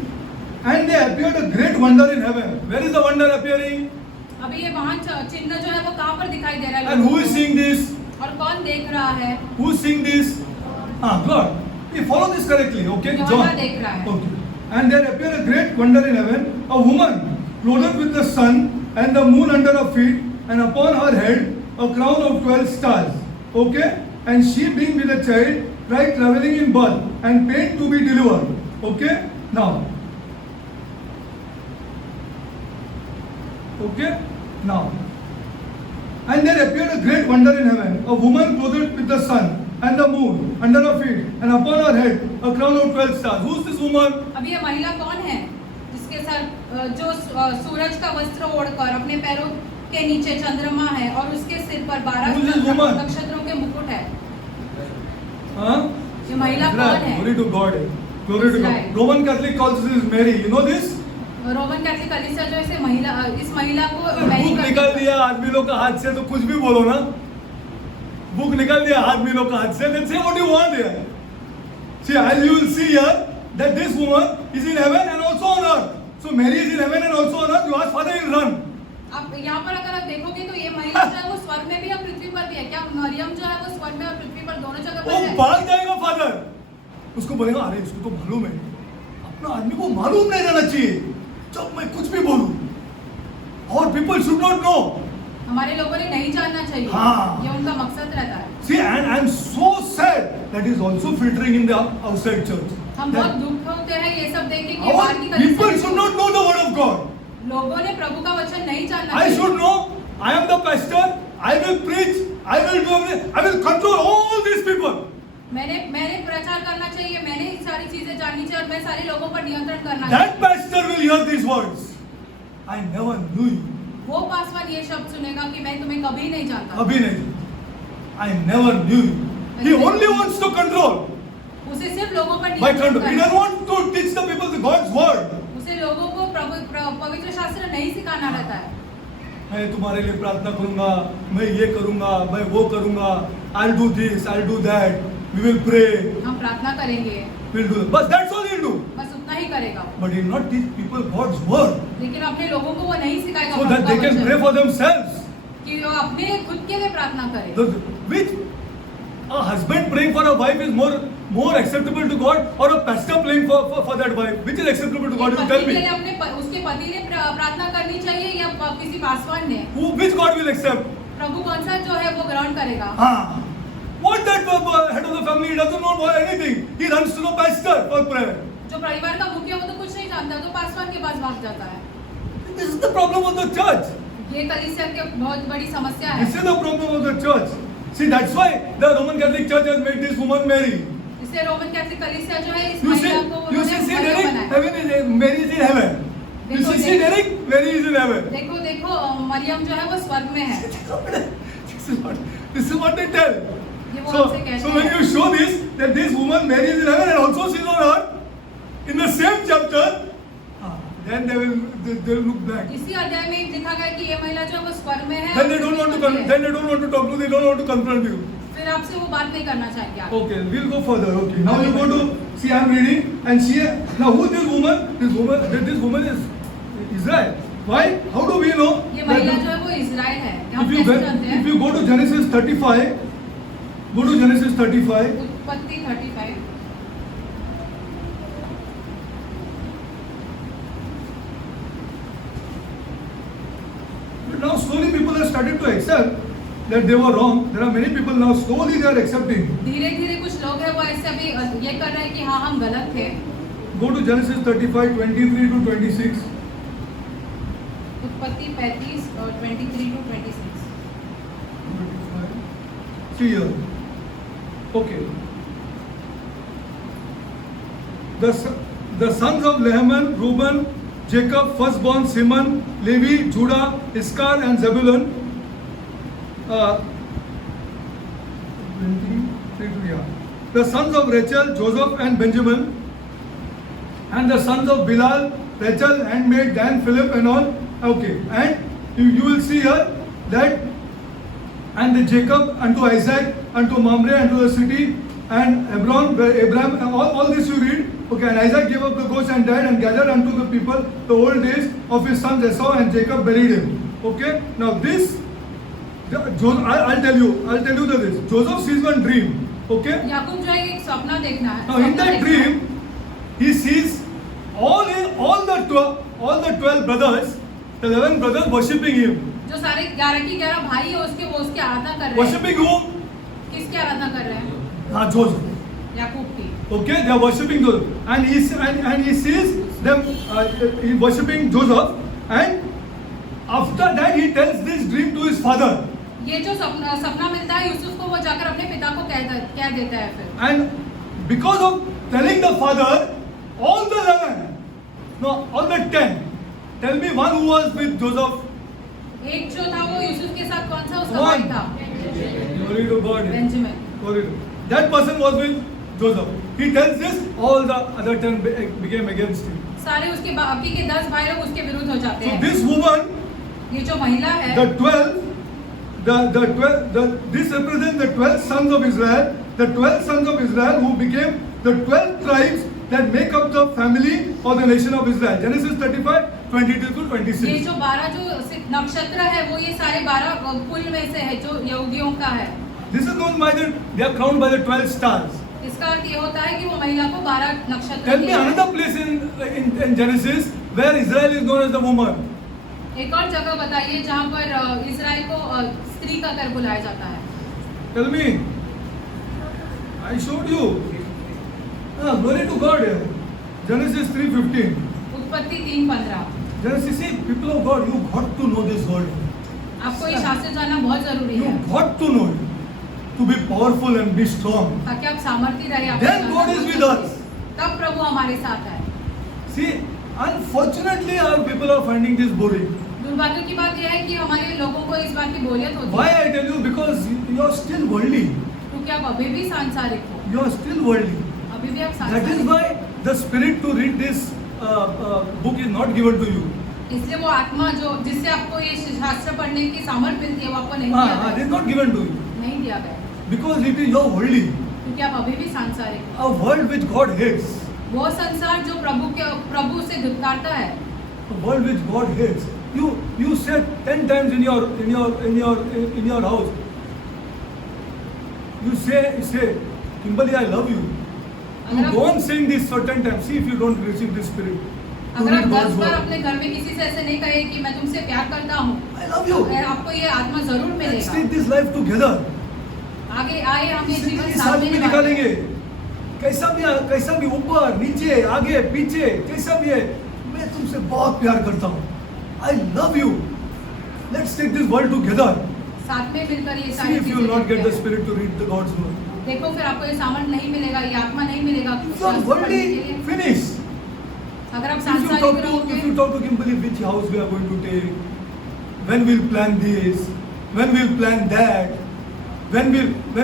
And there appeared a great wonder in heaven. Where is the wonder appearing? अभी ये महान चिन्ह जो है वो कहाँ पर दिखाई दे रहा है? And who is seeing this? और कौन देख रहा है? Who is seeing this? God. We follow this correctly, okay? यूहन्ना देख रहा है। Okay. And there appeared a great wonder in heaven, a woman clothed with the sun and the moon under her feet, and upon her head a crown of 12 stars. Okay? And she being with a child, right traveling in birth, and pain to be delivered. Okay? Now. Okay? Now. And there appeared a great wonder in heaven, a woman clothed with the sun and the moon under her feet, and upon her head a crown of 12 stars. Who is this woman? अभी ये महिला कौन है? जिसके sir जो सूरज का वस्त्र ओढ़कर अपने पैरों के नीचे चंद्रमा है और उसके सिर पर 12 नक्षत्रों के मुकुट है। Huh? ये महिला कौन है? Glory to God. Glory to God. Roman Catholic calls this Mary. You know this? Roman Catholic कलीसिया जो इस महिला को बुक निकाल दिया आदमी लोग का हाथ से तो कुछ भी बोलो ना। बुक निकाल दिया आदमी लोग का हाथ से. Let's say what you want here. See, as you will see here, that this woman is in heaven and also on earth. So Mary is in heaven and also on earth. You ask Father, he'll run. अब यहाँ पर अगर आप देखोगे तो ये महिला जो है वो स्वर्ग में भी और पृथ्वी पर भी है। क्या मरियम जो है वो स्वर्ग में और पृथ्वी पर दोनों जगह पर वो है? भाग जाएगा फादर. उसको बोलेगा अरे इसको तो मालूम है. अपना आदमी को मालूम नहीं रहना चाहिए जब मैं कुछ भी बोलूं. और people should not know. हमारे लोगों ने नहीं जानना चाहिए। हाँ। ये उनका मकसद रहता है। See, and I'm so sad that is also filtering in the outside church. हम That बहुत दुख होते हैं ये सब देख के कि our बाहर की कलीसिया people में should not know the word of God. लोगों ने प्रभु का वचन नहीं जानना I चाहिए। should know. I am the pastor. I will preach. I will do everything. I will control all these people. मैंने प्रचार करना चाहिए, मैंने ये सारी चीजें जाननी चाहिए और मैं सारे लोगों पर नियंत्रण करना चाहिए। That pastor will hear these words. I never knew you. वो पासवान ये शब्द सुनेगा कि मैं तुम्हें कभी नहीं जानता। अभी नहीं. I never knew you. He only wants to control. उसे सिर्फ लोगों पर By नियंत्रण control. He करना doesn't want to teach the people God's word. इससे लोगों को पवित्र शास्त्र नहीं सिखाना रहता है। मैं तुम्हारे लिए प्रार्थना करूंगा, मैं ये करूंगा, मैं वो करूंगा, I'll do this, I'll do that, we will pray, हम प्रार्थना करेंगे, we'll do. But that's all he'll do. बस उतना ही करेगा। But he'll not teach people God's word, लेकिन अपने लोगों को वो नहीं सिखाएगा so that they can pray for themselves. कि वो अपने खुद के लिए प्रार्थना करें। Which a husband praying for a wife is more acceptable to God, or a pastor praying for that wife, which is acceptable to God? You tell me. उसके पति ने प्रार्थना करनी चाहिए या किसी पासवान ने? Which God will accept? प्रभु कौन सा जो है वो ग्रहण करेगा? हाँ. What that head of the family, he doesn't know anything. He runs to the pastor for prayer. जो परिवार का मुखिया वो तो कुछ नहीं जानता, तो पासवान के पास भाग जाता है। This is the problem of the church. ये कलीसिया की बहुत बड़ी समस्या है। This is the problem of the church. See, that's why the Roman Catholic Church has made this woman Mary. इससे रोमन कैथोलिक कलीसिया जो है इस You महिला see, को you उन्होंने see, महिला Derek, बनाया। heaven is Mary is in heaven. You see, Derek, Mary is in heaven. देखो देखो मरियम जो है वो स्वर्ग में है। This is what they tell. ये वो So, हमसे कहते so when हैं। you show this, that this woman Mary is in heaven and also she's on earth, in the same chapter, then they will look back. इसी अध्याय में लिखा गया कि ये महिला जो है वो स्वर्ग में है। Then they don't want to talk to you. They don't want to confront you. फिर आपसे वो बात नहीं करना चाहेंगे आप। Okay, we'll go further. Okay, now you go to see. I'm reading, and she now who this woman? This woman is Israel. Why? How do we know? ये महिला जो है वो इजराइल है। हम If कैसे जानते हैं? you go to Genesis 35, go to Genesis 35. उत्पत्ति 35। But now slowly people have started to accept that they were wrong. There are many people now slowly they are accepting. धीरे-धीरे कुछ लोग हैं वो ऐसे अभी ये कर रहे हैं कि हाँ हम गलत थे। Go to Genesis 35, 23 to 26. उत्पत्ति 35 और 23 to 26। See here. Okay. The sons of Lehaman, Reuben, Jacob, firstborn, Simon, Levi, Judah, Issachar, and Zebulun. 23 to, yeah. The sons of Rachel, Joseph, and Benjamin. And the sons of Bilal, Rachel, handmaid, Dan, Philip, and all. Okay. And you will see here that and the Jacob unto Isaac, unto Mamre, unto the city, and Hebron, where Abraham, all this you read. Okay, and Isaac gave up the ghost and died and gathered unto the people the old days of his sons Esau, and Jacob buried him. Okay, now this, I'll tell you this. Joseph sees one dream. Okay. याकूब जो है एक सपना देखना है। Now in that dream, he sees all the 12 brothers, the 11 brothers worshipping him. जो सारे 11 की 11 भाई है उसके वो उसकी आराधना कर रहे हैं। Worshipping whom? किसकी आराधना कर रहे हैं? Joseph. याकूब की। Okay, they are worshipping Joseph, and he sees them worshipping Joseph, and after that he tells this dream to his father. ये जो सपना मिलता है यूसुफ को वो जाकर अपने पिता को कह देता है फिर। And because of telling the father, all the 10, tell me one who was with Joseph. एक जो था वो यूसुफ के साथ कौन सा उसका One. भाई था? Glory to God. Benjamin. Glory to God. That person was with Joseph. He tells this, all the other 10 became against him. सारे उसके बाकी के 10 भाई लोग उसके विरुद्ध हो जाते So हैं। this woman, ये जो महिला है, the 12, this represents the 12 sons of Israel, the 12 sons of Israel who became the 12 tribes that make up the family or the nation of Israel. Genesis 35, 22 to 26. ये जो 12 जो नक्षत्र है वो ये सारे 12 कुल में से है जो यहूदियों का है। This is known by they are crowned by the 12 stars. इसका अर्थ ये होता है कि वो महिला को 12 नक्षत्र Tell me दिए हैं। another place in Genesis where Israel is known as the woman. एक और जगह बताइए जहाँ पर इजराइल को स्त्री का कर बुलाया जाता है। Tell me. I showed you. Glory to God. Genesis 3:15. उत्पत्ति 3:15। Genesis, see, people of God, you got to know this word. आपको ये शास्त्र जानना बहुत जरूरी You है got to know it to be powerful and be strong. ताकि आप सामर्थ्य रहे। Then God is with us. तब प्रभु हमारे साथ है। See, unfortunately, our people are finding this boring. दुर्भाग्य की बात यह है कि हमारे लोगों को इस बात की बोरियत होती Why है I tell you? Because you are still worldly. क्योंकि आप अभी भी सांसारिक हो, You are still worldly. अभी भी आप That is सांसारिक हो। why the spirit to read this book is not given to you. इसलिए वो आत्मा जो जिससे आपको ये शास्त्र पढ़ने की सामर्थ्य मिलती है वो आपको नहीं दिया It गया is not given to you. नहीं दिया गया Because it is your worldly. क्योंकि आप अभी भी सांसारिक A world which God hates. वो संसार जो प्रभु से धिक्कारता है A world which God hates. You said 10 times in your house. You say, Kimberly, I love you. You go on saying this certain times. See if you don't receive this spirit. अगर आप 10 बार अपने घर में किसी से ऐसे नहीं कहे कि मैं तुमसे प्यार करता हूँ, I love you. आपको ये आत्मा जरूर Let's मिलेगा। take this life together. आगे आए हम ये जीवन साथ साथ में में निकालेंगे। कैसा भी ऊपर नीचे आगे पीछे कैसा भी है, मैं तुमसे बहुत प्यार करता हूँ। I love you. Let's take this world together. साथ में मिलकर ये See सारी if you will not get the चीजें spirit to read the God's word. देखो फिर आपको ये सामर्थ नहीं मिलेगा, ये आत्मा नहीं मिलेगा If you are शास्त्र पढ़ने के worldly, लिए। finish. अगर आप If you सांसारिक रहोगे, talk to Kimberly, which house we are going to take, when we'll plan this, when we'll plan that, when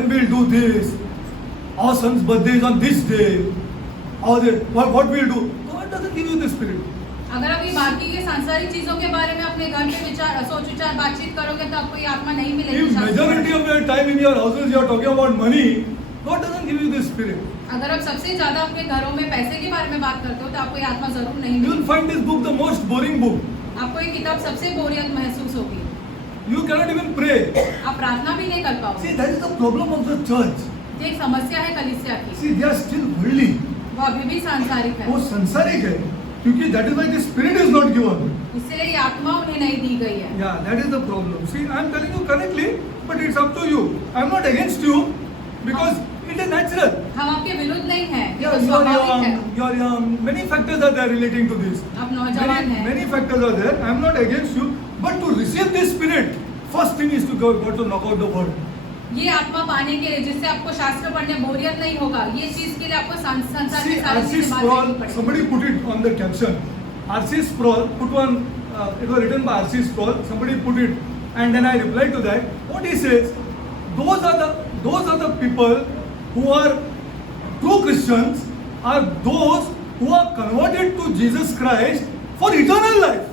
we'll do this, our son's birthday is on this day, or what we'll do. God doesn't give you the spirit. अगर आप ये बाकी के सांसारिक चीजों के बारे में अपने घर में सोच विचार बातचीत करोगे तो आपको ये आत्मा नहीं मिलेगी। If शास्त्र majority पढ़ने। of your time in your houses you are talking about money, God doesn't give you the spirit. अगर आप सबसे ज्यादा अपने घरों में पैसे के बारे में बात करते हो तो आपको ये आत्मा जरूर नहीं You will मिलेगी। find this book the most boring book. आपको ये किताब सबसे बोरियत महसूस होगी, You cannot even pray. आप प्रार्थना भी नहीं कर See, पाओगे। that is the problem of the church. ये एक समस्या है कलीसिया की, See, they are still worldly. वो अभी भी सांसारिक है, वो संसारिक है, क्योंकि that is why the spirit is not given. इसलिए ये आत्मा उन्हें नहीं दी गई है। Yeah, that is the problem. See, I am telling you correctly, but it's up to you. I am not against you because it is natural. हम आपके विरुद्ध नहीं हैं, ये Yeah, तो you are स्वाभाविक है। young. You are young. Many factors are there relating to this. आप नौजवान हैं, Many factors are there. I am not against you, but to receive this spirit, first thing is to go to knock out the word. ये आत्मा पाने के लिए जिससे आपको शास्त्र पढ़ने बोरियत नहीं होगा, ये चीज के लिए आपको संसार See, की सारी R.C. चीजें बात Sproul, करनी पड़ेगी। somebody put it on the caption. R.C. Sproul put one, it was written by R.C. Sproul, somebody put it, and then I replied to that. What he says, those are the people who are true Christians, are those who are converted to Jesus Christ for eternal life.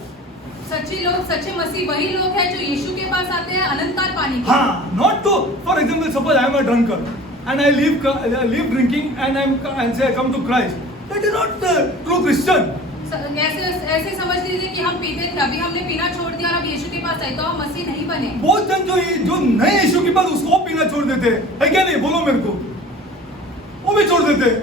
सच्चे लोग, सच्चे मसीह वही लोग हैं जो यीशु के पास आते हैं अनंत काल पाने के लिए। हाँ, not to, for example, suppose I am a drunkard and I leave drinking and say I come to Christ. That is not the true Christian. ऐसे समझ लीजिए कि हम पीते थे, अभी हमने पीना छोड़ दिया और अब यीशु के पास आए तो हम मसीह नहीं बने। बहुत जन जो नए यीशु के पास उसको पीना छोड़ देते है क्या नहीं? बोलो मेरे को, वो भी छोड़ देते।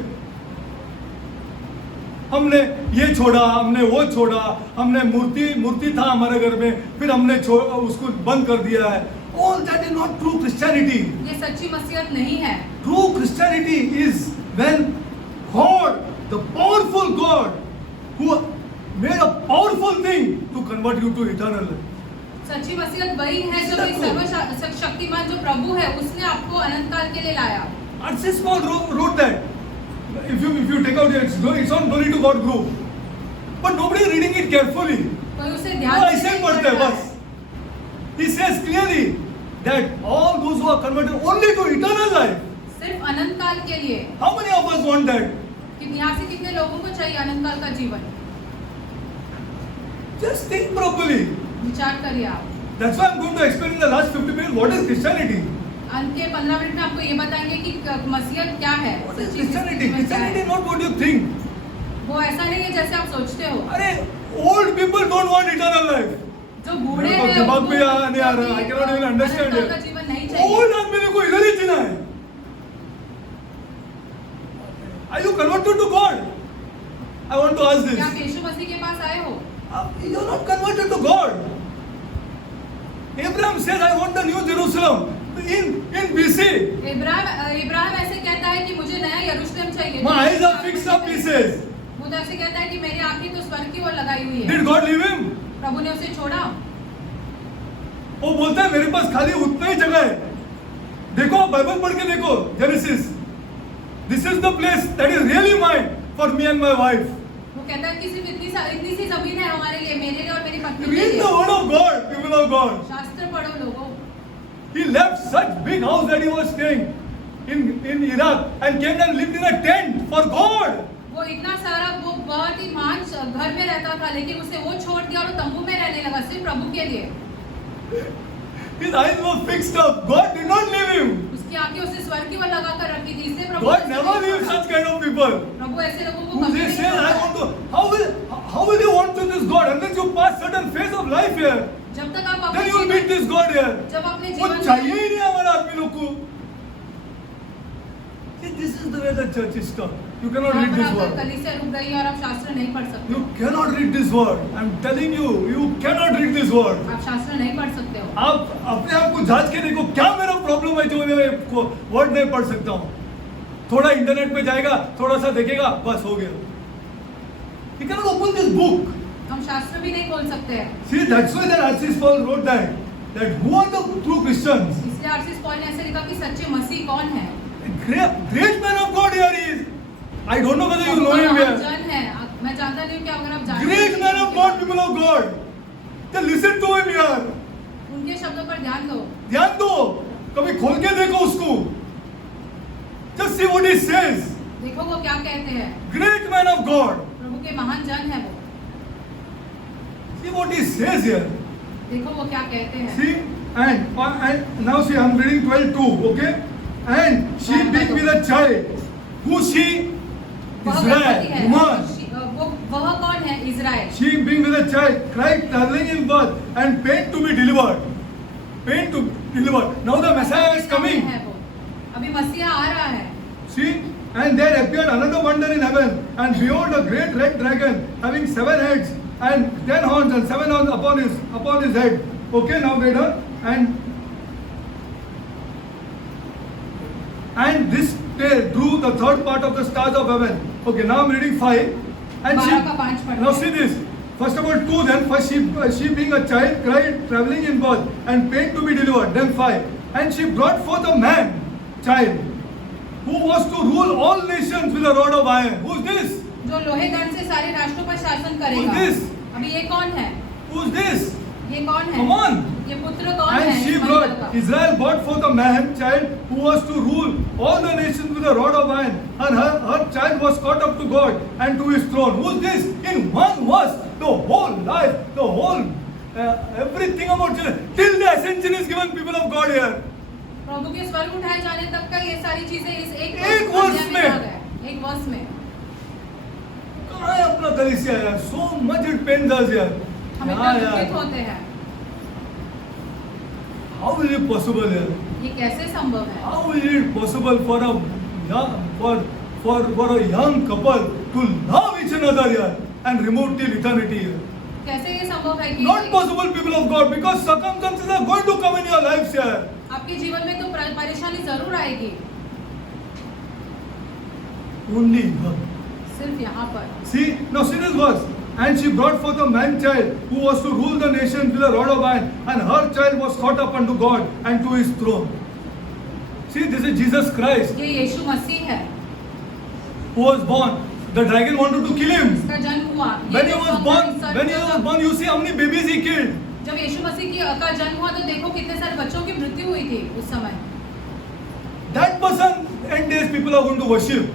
हमने ये छोड़ा, हमने वो छोड़ा, हमने मूर्ति था हमारे घर में, फिर हमने उसको बंद कर दिया है। All that is not true Christianity. ये सच्ची मसीहत नहीं है। True Christianity is when God, the powerful God, who made a powerful thing to convert you to eternal life. सच्ची मसीहत वही है जब एक सर्वशक्तिमान जो प्रभु है उसने आपको अनंत काल के लिए लाया। R.C. Sproul wrote that. If you take out it's on Glory to God group, but nobody is reading it carefully. कोई उसे वो ध्यान ऐसे ही पढ़ते हैं बस. He says clearly that all those who are converted only to eternal life. सिर्फ अनंत काल के लिए। How many of us want that? कि यहाँ से कितने लोगों को चाहिए अनंत काल का जीवन? Just think properly. विचार करिए आप। That's why I'm going to explain in the last 50 minutes what is Christianity. अंत के 15 मिनट में आपको ये बताएंगे कि मसीहत क्या है। What is सच्ची Christianity? मसीहत क्या Christianity है? is not what you think. वो ऐसा नहीं है जैसे आप सोचते हो। अरे old people don't want eternal life. जो बूढ़े मेरे को हैं दिमाग में उनको नहीं आ रहा. I cannot even understand अनंत काल it. का जीवन नहीं चाहिए। Old आदमी को इधर ही जीना है. Are you converted to God? I want to ask this. क्या आप यीशु मसीह के पास आए हो? You are not converted to God. Abraham says, I want the new Jerusalem. In BC. Ibrahim ऐसे कहता है कि मुझे नया यरूशलेम चाहिए। My eyes are fixed up, he says. वो तो ऐसे कहता है कि मेरी आंखें तो स्वर्ग की ओर लगाई हुई है। Did God leave him? प्रभु ने उसे छोड़ा। वो बोलता है मेरे पास खाली उतना ही जगह है। देखो बाइबल पढ़ के देखो genesis. This is the place that is really mine for me and my wife. वो कहता है कि सिर्फ इतनी सी जमीन है हमारे लिए, मेरे लिए और मेरी पत्नी के Read लिए। the word of God, people of God. शास्त्र पढ़ो लोगों। He left such big house that he was staying in Iraq and came and lived in a tent for God. वो इतना सारा वो बहुत ही महान घर में रहता था, लेकिन उसने वो छोड़ दिया और वो तंबू में रहने लगा सिर्फ प्रभु के लिए। His eyes were fixed up. God did not leave him. उसकी आंखें उसने स्वर्ग की ओर लगा कर रखी थी, इसलिए प्रभु God ऐसे never नहीं leaves छोड़ा। such kind of people. प्रभु ऐसे लोगों को Who कभी they नहीं say, I छोड़ता। want to. How will you want to this God unless you pass certain phase of life here? जब तक आप Then अपने you will meet जीवन this God here. जब अपने वो जीवन चाहिए ही नहीं हमारे आदमी लोग को. See, this is the way the church is stuck. You cannot यहाँ read पर this अगर word. कलीसिया रुक गई और आप शास्त्र नहीं पढ़ सकते You हो, cannot read this word. I'm telling you, you cannot read this word. आप शास्त्र नहीं पढ़ सकते हो। आप अपने आप को जांच के देखो क्या मेरा प्रॉब्लम है जो मैं वर्ड नहीं पढ़ सकता हूँ. थोड़ा इंटरनेट पे जाएगा, थोड़ा सा देखेगा, बस हो गया. You cannot open this book. हम शास्त्र भी नहीं खोल सकते हैं। See, that's why that Arcis Paul wrote that who are the true Christians? इसलिए आरसीस पॉल ने ऐसे लिखा कि सच्चे मसीह कौन है। Great man of God here he is. I don't know whether you know him here. जन है, मैं जानता नहीं हूँ कि अगर आप जानते Great हैं man of God, people of God. Then listen to him here. उनके शब्दों पर ध्यान दो। ध्यान दो, कभी खोल के देखो उसको. Just see what he says. देखो वो क्या कहते हैं। Great man of God. प्रभु के महान जन है वो। See what he says here. देखो वो क्या कहते हैं। See, and now see, I'm reading 12:2, okay? And she being with a child. Who she? वह Israel, गर्भवती है। woman. वह कौन है? Israel. She being with a child, cried, traveling in birth, and pain to be delivered. Pain to delivered. Now the Messiah is coming. है वो। अभी मसीहा आ रहा है। See, and there appeared another wonder in heaven, and behold, a great red dragon, having 7 heads and 10 horns, and 7 horns upon his head. Okay, now get her. And this tail drew the third part of the stars of heaven. Okay, now I'm reading 5. And 12 का 5 पढ़ते now हैं। see this. First of all, 2 then. First she being a child cried, traveling in birth, and pain to be delivered. Then 5. And she brought forth a man, child, who was to rule all nations with a rod of iron. Who's this? जो लोहे दंड से सारे राष्ट्रों पर शासन Who's करेगा। this? अभी ये कौन है? Who's this? ये कौन है? Come on. ये पुत्र कौन है? And she इस्माइल brought, का। Israel brought forth a man, child, who was to rule all the nations with a rod of iron. And her child was caught up to God and to his throne. Who's this? In one verse, the whole life, the whole, everything about children, till the ascension is given, people of God here. प्रभु के स्वर्ग उठाए जाने तक का ये सारी चीजें इस एक एक वर्ष अध्याय में। आ गए। एक वर्ष में। कहाँ है अपना कलीसिया यार? So much it pains us यार. हम हाँ इतना दुखित यार. होते हैं। How is it possible यार? ये कैसे संभव है? How is it possible for a young, for a young couple to love each another here and remove till eternity here? कैसे ये संभव है कि Not possible, people of God, because circumstances are going to come in your lives here. आपके जीवन में तो परेशानी जरूर आएगी। Only her. सिर्फ यहाँ पर। See, now see this verse. And she brought forth a man child who was to rule the nation with a rod of iron, and her child was caught up unto God and to his throne. See, this is Jesus Christ ये यीशु मसीह है। who was born. The dragon wanted to kill him. इसका जन्म हुआ। When he was born, you see how many babies he killed. जब यीशु मसीह का जन्म हुआ तो देखो कितने सारे बच्चों की मृत्यु हुई थी उस समय। That person, end days, people are going to worship.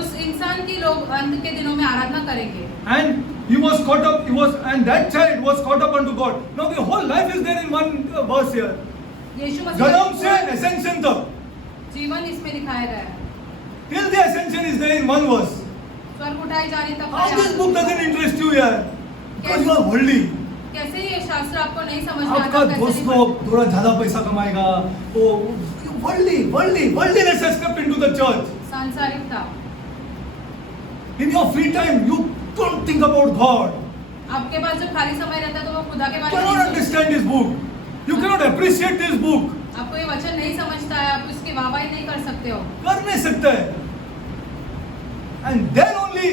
उस इंसान की लोग अंत के दिनों में आराधना करेंगे। And he was caught up, and that child was caught up unto God. Now the whole life is there in one verse here. यीशु जन्म से मसीह ascension तक. जीवन इसमें दिखाया गया है। Till the ascension is there in one verse. स्वर्ग उठाए जाने तक How this book doesn't interest you यार? Because you are worldly. कैसे ये शास्त्र आपको नहीं समझ में आपका आता? दोस्त लोग थोड़ा ज्यादा पैसा कमाएगा, वो worldliness has crept into the church. सांसारिकता। In your free time, you don't think about God. आपके पास जब खाली समय रहता है तो वो खुदा के You बारे में cannot नहीं सोचते। understand this book. You cannot appreciate this book. आपको ये वचन नहीं समझता है, आप इसकी वाहवाही नहीं कर सकते हो। कर नहीं सकता है. And then only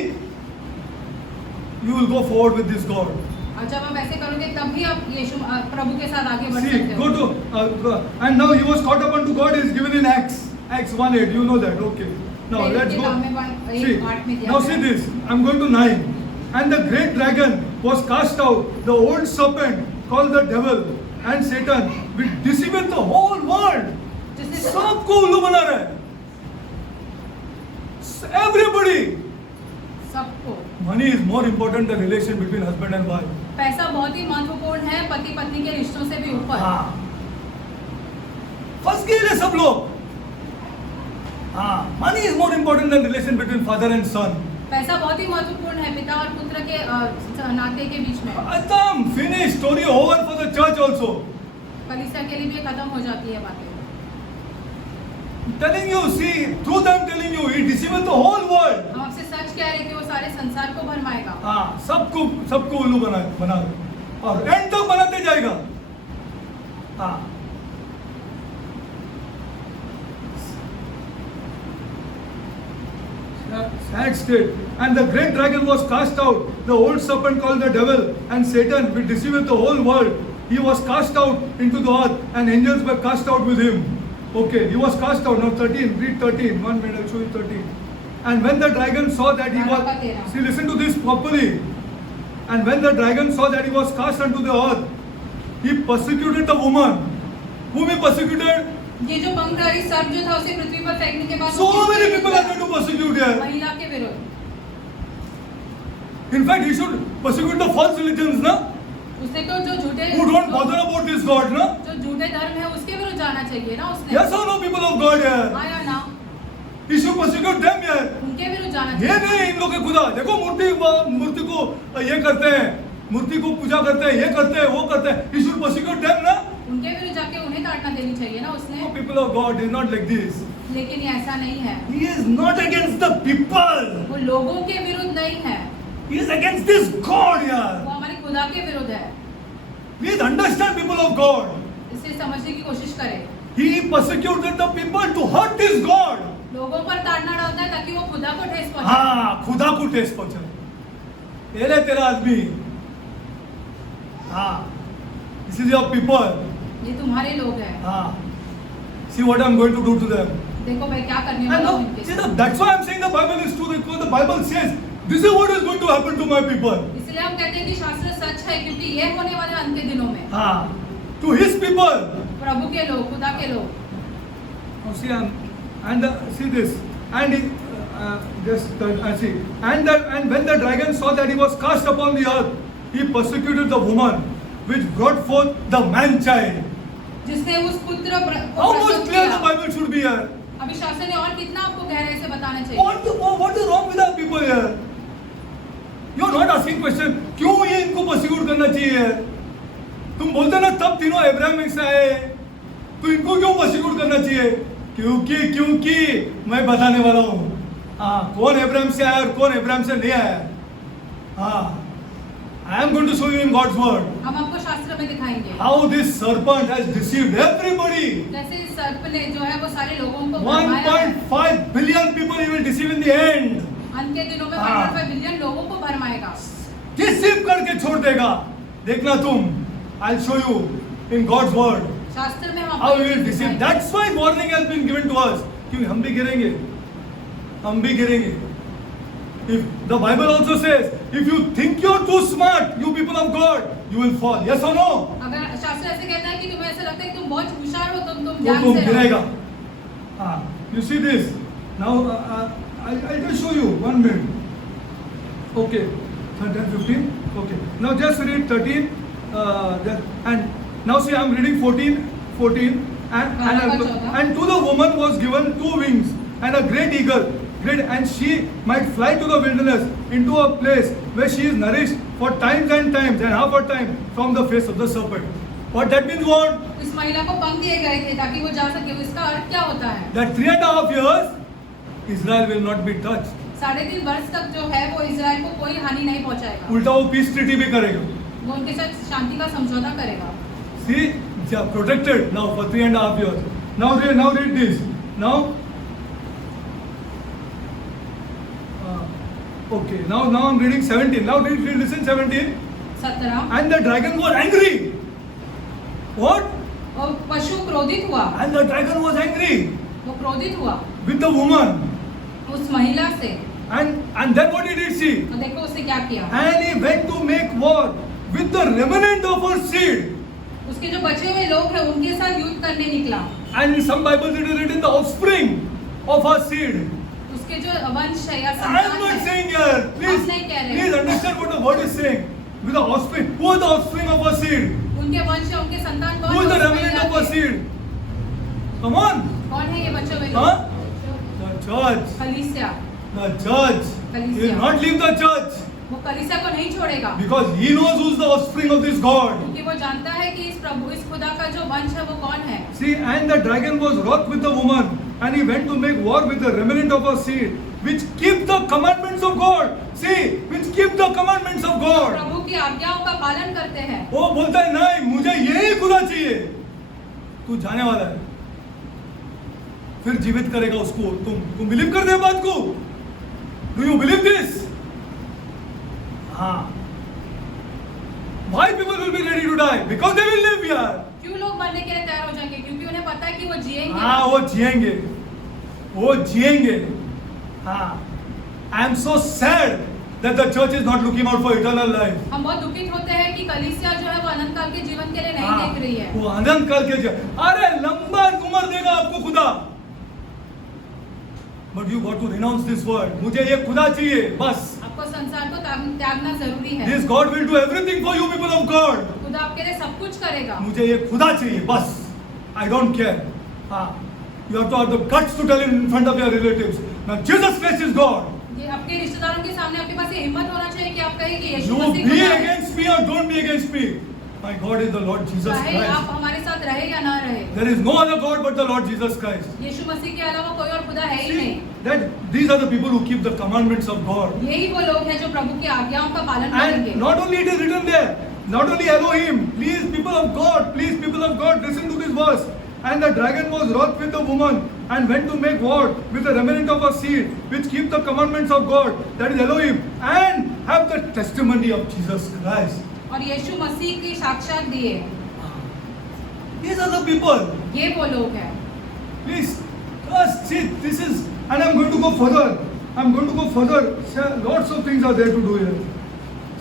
you will go forward with this God. और जब आप ऐसे करोगे तब ही आप यीशु प्रभु के साथ आगे बढ़ See, सकते go हो। to and now he was caught up unto God is given in Acts 1:8. You know that, okay? Now let's go. See, now see this. I'm going to 9. And the great dragon was cast out, the old serpent called the devil and Satan, which deceiveth the whole world. जिसने सबको उल्लू बना रहा है. Everybody सबको Money is more important than relation between husband and wife. पैसा बहुत ही महत्वपूर्ण है पति पत्नी के रिश्तों से भी ऊपर। हाँ, फंस गए सब लोग। हाँ, money is more important than relation between father and son. पैसा बहुत ही महत्वपूर्ण है पिता और पुत्र के नाते के बीच में। खत्म, finish, story over for the church also. कलीसिया के लिए भी खत्म हो जाती है बातें। Telling you, see, truth I'm telling you, he deceived the whole world. हम आपसे सच कह रहे हैं कि वो सारे संसार को भरमाएगा। हाँ, सबको उल्लू बना और एंड तक बनाते जाएगा। हाँ, sad state. And the great dragon was cast out, the old serpent called the devil and Satan, which deceiveth the whole world. He was cast out into the earth, and angels were cast out with him. Okay, he was cast out. Now 13, read 13. 1 minute, I'll show you 13. And when the dragon saw that he was, see, listen to this properly. And when the dragon saw that he was cast unto the earth, he persecuted the woman. Whom he persecuted? ये जो पंखधारी सर्प जो था उसे पृथ्वी पर फेंकने के बाद So many people are going to persecute here. महिला के विरुद्ध। In fact, he should persecute the false religions, na? उसने तो जो झूठे Who don't bother about this God, na? जो झूठे धर्म है उसके विरुद्ध जाना चाहिए ना उसने। Yes or no, people of God here? हाँ या ना? He should persecute them here. उनके विरुद्ध जाना ये चाहिए। नहीं इन लोग के खुदा देखो मूर्ति को ये करते हैं, मूर्ति को पूजा करते हैं, ये करते हैं, वो करते हैं. He should persecute them, ना? उनके विरुद्ध जाके उन्हें ताड़ना देनी चाहिए ना उसने। No, people of God is not like this. लेकिन ये ऐसा नहीं है। He is not against the people. वो लोगों के विरुद्ध नहीं है। He is against this God वो here. हमारे खुदा के विरुद्ध है। Please understand, people of God. इसे समझने की कोशिश करें। He persecuted the people to hurt this God. लोगों पर ताड़ना डालता है ताकि वो खुदा को ठेस पहुंचाए। हाँ, खुदा को ठेस पहुंचाए। ये ले तेरा आदमी। हाँ, this is your people. ये तुम्हारे लोग हैं। हाँ, see what I'm going to do to them. देखो मैं क्या करने And वाला now, हूँ इनके see, साथ। that's why I'm saying the Bible is true, because the Bible says this is what is going to happen to my people. इसलिए हम कहते हैं कि शास्त्र सच है क्योंकि ये होने वाला है अंत के दिनों में। हाँ, to His people. प्रभु के लोग, खुदा के लोग। Now see, see this, and he, see, and when the dragon saw that he was cast upon the earth, he persecuted the woman, which brought forth the man child. जिसने उस पुत्र को How much प्रसव clear किया। the Bible should be here? अभी शास्त्र ने और कितना आपको गहराई से बताना चाहिए। What is wrong with our people here? You are not asking question. क्यों ये इनको persecute करना चाहिए? तुम बोलते ना तब तीनों अब्राहम से आए, तो इनको क्यों persecute करना चाहिए? क्योंकि मैं बताने वाला हूँ। हाँ, कौन अब्राहम से आया और कौन अब्राहम से नहीं आया? हाँ, I am going to show you in God's word. हम आपको शास्त्र में दिखाएंगे। How this serpent has deceived everybody. जैसे इस सर्प ने जो है वो सारे लोगों को भरमाया है। 1.5 billion people he will deceive in the end. अंत के दिनों में हाँ। 1.5 बिलियन लोगों को भरमाएगा। Deceive करके छोड़ देगा। देखना तुम। I'll show you in God's word. शास्त्र में हम How आपको he will ये deceive. दिखाएंगे। That's why warning has been given to us. क्योंकि हम भी गिरेंगे। हम भी गिरेंगे। If the Bible also says, if you think you're too smart, you people of God, you will fall. Yes or no? अगर शास्त्र ऐसे कहता है कि तुम्हें ऐसा लगता है कि तुम बहुत होशियार हो तुम तो ध्यान तुम से गिरेगा। रहो। हाँ, you see this. Now I'll just show you 1 minute. Okay, 13, 15. Okay. Now just read 13. And now see, I'm reading 14. And to the woman was given 2 wings and a great eagle. And she might fly to the wilderness into a place where she is nourished for times and half a time from the face of the serpent. What that means what? इस महिला को पंख दिए गए थे ताकि वो जा सके। इसका अर्थ क्या होता है? That 3.5 years, Israel will not be touched. 3.5 वर्ष तक जो है वो इजराइल को कोई हानि नहीं पहुंचाएगा। उल्टा वो पीस ट्रीटी भी करेगा. वो उनके साथ शांति का समझौता करेगा। See, they are protected now for 3.5 years. Now read this. Now, okay. Now I'm reading 17. Now listen 17. 17। And the dragon was angry. What? और पशु क्रोधित हुआ। And the dragon was angry वो क्रोधित हुआ with the woman. उस महिला से। And then what did he see? और देखो उसने क्या किया। And he went to make war with the remnant of her seed. उसके जो बचे हुए लोग हैं उनके साथ युद्ध करने निकला। And in some Bibles it is written the offspring of her seed. उसके जो वंश है या I am संतान not है, saying here. Please, हम नहीं कह रहे। please understand what the word is saying. With the offspring, who are the offspring of a seed? उनके वंश या उनके संतान कौन Who is the है? remnant of a seed? Come on, कौन है ये बच्चों में? huh? The church. कलीसिया। The church. He will not leave the church वो कलीसिया को नहीं छोड़ेगा, because he knows who is the offspring of this God. क्योंकि वो जानता है कि इस प्रभु, इस खुदा का जो वंश है वो कौन है। See, and the dragon was wroth with the woman, and he went to make war with the remnant of her seed, which keep the commandments of God. See, which keep the commandments of God. प्रभु की आज्ञाओं का पालन करते हैं। वो बोलता है नहीं, मुझे यही खुदा चाहिए। तू जाने वाला है, फिर जीवित करेगा उसको। तुम बिलीव करते हो बात को? Do you believe this? हाँ। Why people will be ready to die? Because they will live here. क्यों लोग मरने के लिए तैयार हो जाएंगे? क्योंकि उन्हें पता है कि वो जिएंगे। हाँ, वो जिएंगे, वो जिएंगे। हाँ। I am so sad that the church is not looking out for eternal life. हम बहुत दुखित होते हैं कि कलीसिया जो है वो अनंत काल के जीवन के लिए नहीं हाँ, देख रही है। वो अनंत काल के अरे लंबा उम्र देगा आपको खुदा। But you got to renounce this word. मुझे ये खुदा चाहिए बस। आपको संसार को त्यागना जरूरी है। This God will do everything for you, people of God. खुदा आपके लिए सब कुछ करेगा। मुझे ये खुदा चाहिए बस। I don't care. हाँ, you have to have the guts to tell in front of your relatives. Now Jesus Christ is God. ये आपके रिश्तेदारों के सामने आपके पास ये हिम्मत होना चाहिए कि आप कहें कि यीशु You मसीह be खुदा है। against me or don't be against me. My God is the Lord Jesus चाहे आप Christ. हमारे साथ रहे या ना रहे, There is no other God but the Lord Jesus Christ. यीशु मसीह के अलावा कोई और खुदा है ही नहीं। See, that these are the people who keep the commandments of God. यही वो लोग हैं जो प्रभु की आज्ञाओं का पालन करेंगे। And not only it is written there, not only Elohim, please people of God, listen to this verse. And the dragon was wroth with the woman and went to make war with the remnant of her seed, which keep the commandments of God, that is Elohim, and have the testimony of Jesus Christ. और यीशु मसीह की साक्षात दिए। These are the people. ये वो लोग हैं। Please, just see, this is, and I'm going to go further. Lots of things are there to do here.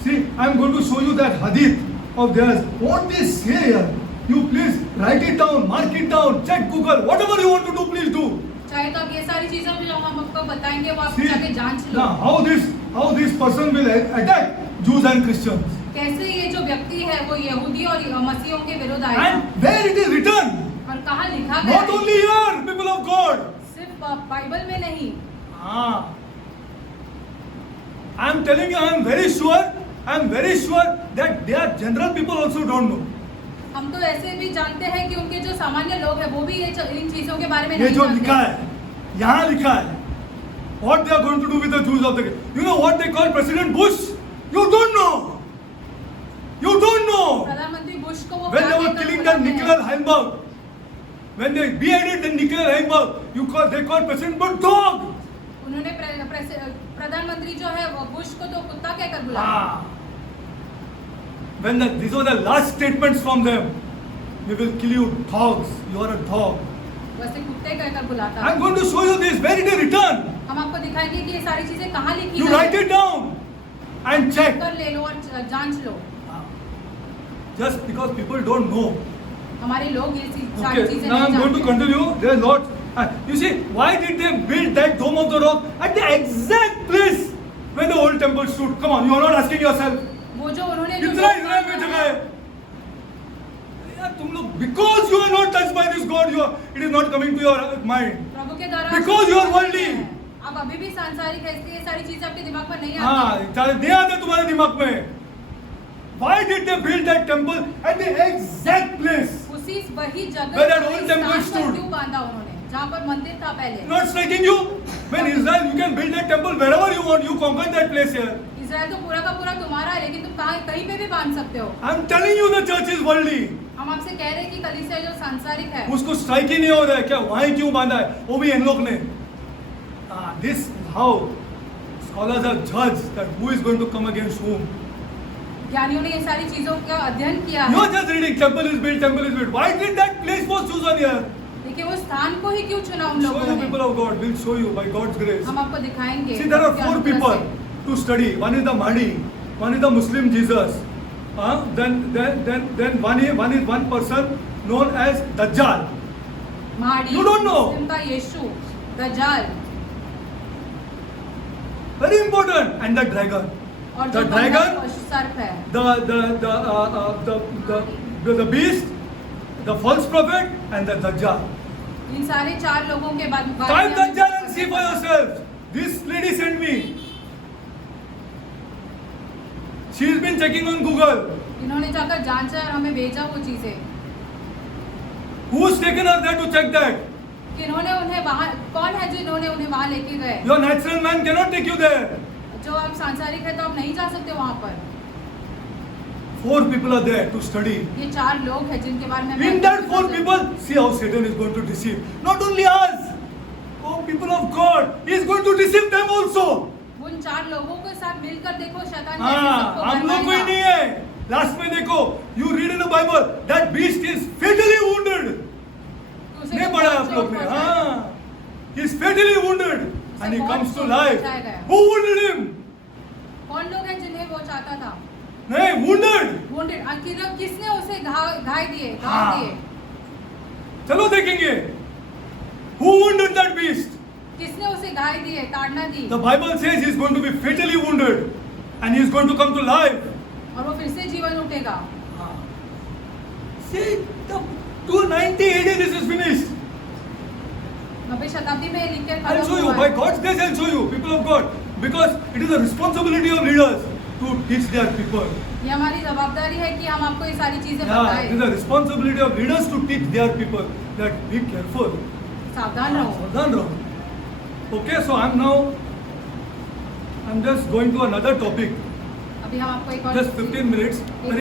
See, I'm going to show you that hadith of theirs. What they say here. You please write it down, mark it down, check Google, whatever you want to do, please do. चाहे तो आप ये सारी चीजों में जो हम आपको बताएंगे वो आप See, जाके जांच लो। now how this person will attack Jews and Christians. कैसे ये जो व्यक्ति है वो यहूदी और मसीहों के विरुद्ध आएगा। And where it is written. और कहाँ लिखा गया Not है? only here, people of God. सिर्फ बाइबल में नहीं। I am telling you, I am very sure that they are general people also don't know. हम तो ऐसे भी जानते हैं कि उनके जो सामान्य लोग हैं वो भी इन चीजों के बारे में ये नहीं जो जानते। लिखा है, यहाँ लिखा है, what they are going to do with the Jews of the day. You know what they call President Bush? You don't know. प्रधानमंत्री बुश को वो When क्या they were कहकर killing बुलाते that हैं? Nikolai Heimberg, when they beheaded the Nikolai Heimberg, they called President Bush dog. उन्होंने प्रधानमंत्री जो है वो बुश को तो कुत्ता कहकर बुलाया। When these were the last statements from them, we will kill you dogs. You are a dog. वैसे कुत्ते कहकर बुलाता I am going to show you this. Where it is written. हम आपको दिखाएंगे कि ये सारी चीजें कहाँ लिखी You है। write it down and check. कर ले लो और जांच लो। Just because people don't know. हमारे लोग ये सारी Okay, चीजें now I am नहीं going to जानते। continue. There are lots. You see, why did they build that Dome of the Rock at the exact place where the old temple stood? Come on, you are not asking yourself. वो जो उन्होंने जो कितना Israel में जगह है? यार तुम लोग, because you are not touched by this God, it is not coming to your mind. प्रभु के द्वारा Because you are worldly. आप अभी भी सांसारिक है, इसलिए ये सारी चीजें आपके दिमाग में नहीं हाँ, आती। चले दे आते तुम्हारे दिमाग में. Why did they build that temple at the exact place? उसी वही जगह Where that वही old temple स्थान पर stood. क्यों बांधा उन्होंने? जहाँ पर मंदिर था पहले। Not striking you? When Israel, you can build that temple wherever you want. You conquer that place here. Israel तो पूरा का पूरा तुम्हारा है, लेकिन तुम कहीं पे भी बांध सकते हो। I'm telling you, the church is worldly. हम आपसे कह रहे हैं कि कलीसिया जो सांसारिक है, उसको स्ट्राइक ही नहीं हो रहा है क्या? वहीं क्यों बांधा है? वो भी इन लोग ने. This how scholars have judged that who is going to come against whom. ज्ञानियों ने ये सारी चीजों का अध्ययन किया You है। are just reading temple is built. Why did that place was chosen here? देखिए वो स्थान को ही क्यों चुना उन Show लोगों you ने? people of God. We'll show you by God's grace. हम आपको दिखाएंगे। See, there are आपके 4 अनुग्रह people से। to study. One is the Mahdi, one is the Muslim Jesus. Then one person known as Dajjal. महाडी, You don't know. मुस्लिम का यीशु, दज्जाल। Very important. And the dragon. और The जो dragon, पशु सर्प है, the beast, the false prophet, and the Dajjal. इन सारे 4 लोगों के बाद Type Dajjal and see for yourself. This lady sent me. She's been checking on Google. इन्होंने जाकर जांचा और हमें भेजा वो चीजें Who's taken her there to check that? कि इन्होंने उन्हें वहाँ, कौन है जो इन्होंने उन्हें वहाँ लेके गए। Your natural man cannot take you there. जो आप सांसारिक है तो आप नहीं जा सकते वहाँ पर। 4 people are there to study. ये 4 लोग हैं जिनके बारे में In that 4 people, see how Satan is going to deceive. Not only us. Oh, people of God, he is going to deceive them also. उन 4 लोगों के साथ मिलकर देखो शैतान हाँ, हम लोग कोई नहीं है. लास्ट में देखो, you read in the Bible that beast is fatally wounded. नहीं पढ़ा आप लोग ने? हाँ, he is fatally wounded and he comes to life. Who wounded him? कौन लोग हैं जिन्हें वो चाहता था? नहीं, wounded. wounded किसने उसे घाव दिए? चलो देखेंगे. Who wounded that beast? किसने उसे घाव दिए, ताड़ना दी? The Bible says he is going to be fatally wounded and he is going to come to life. और वो फिर से जीवन उठेगा. See, the 290 AD this is finished. 90 शताब्दी में लिख कर I'll show you. By God's grace, I'll show you, people of God, because it is the responsibility of leaders to teach their people. ये हमारी जवाबदारी है कि हम आपको ये सारी चीजें Yeah, बताएं. it is the responsibility of leaders to teach their people that be careful. सावधान रहो. सावधान रहो. Okay, so I'm just going to another topic. अभी हम आपको एक और Just 15 minutes.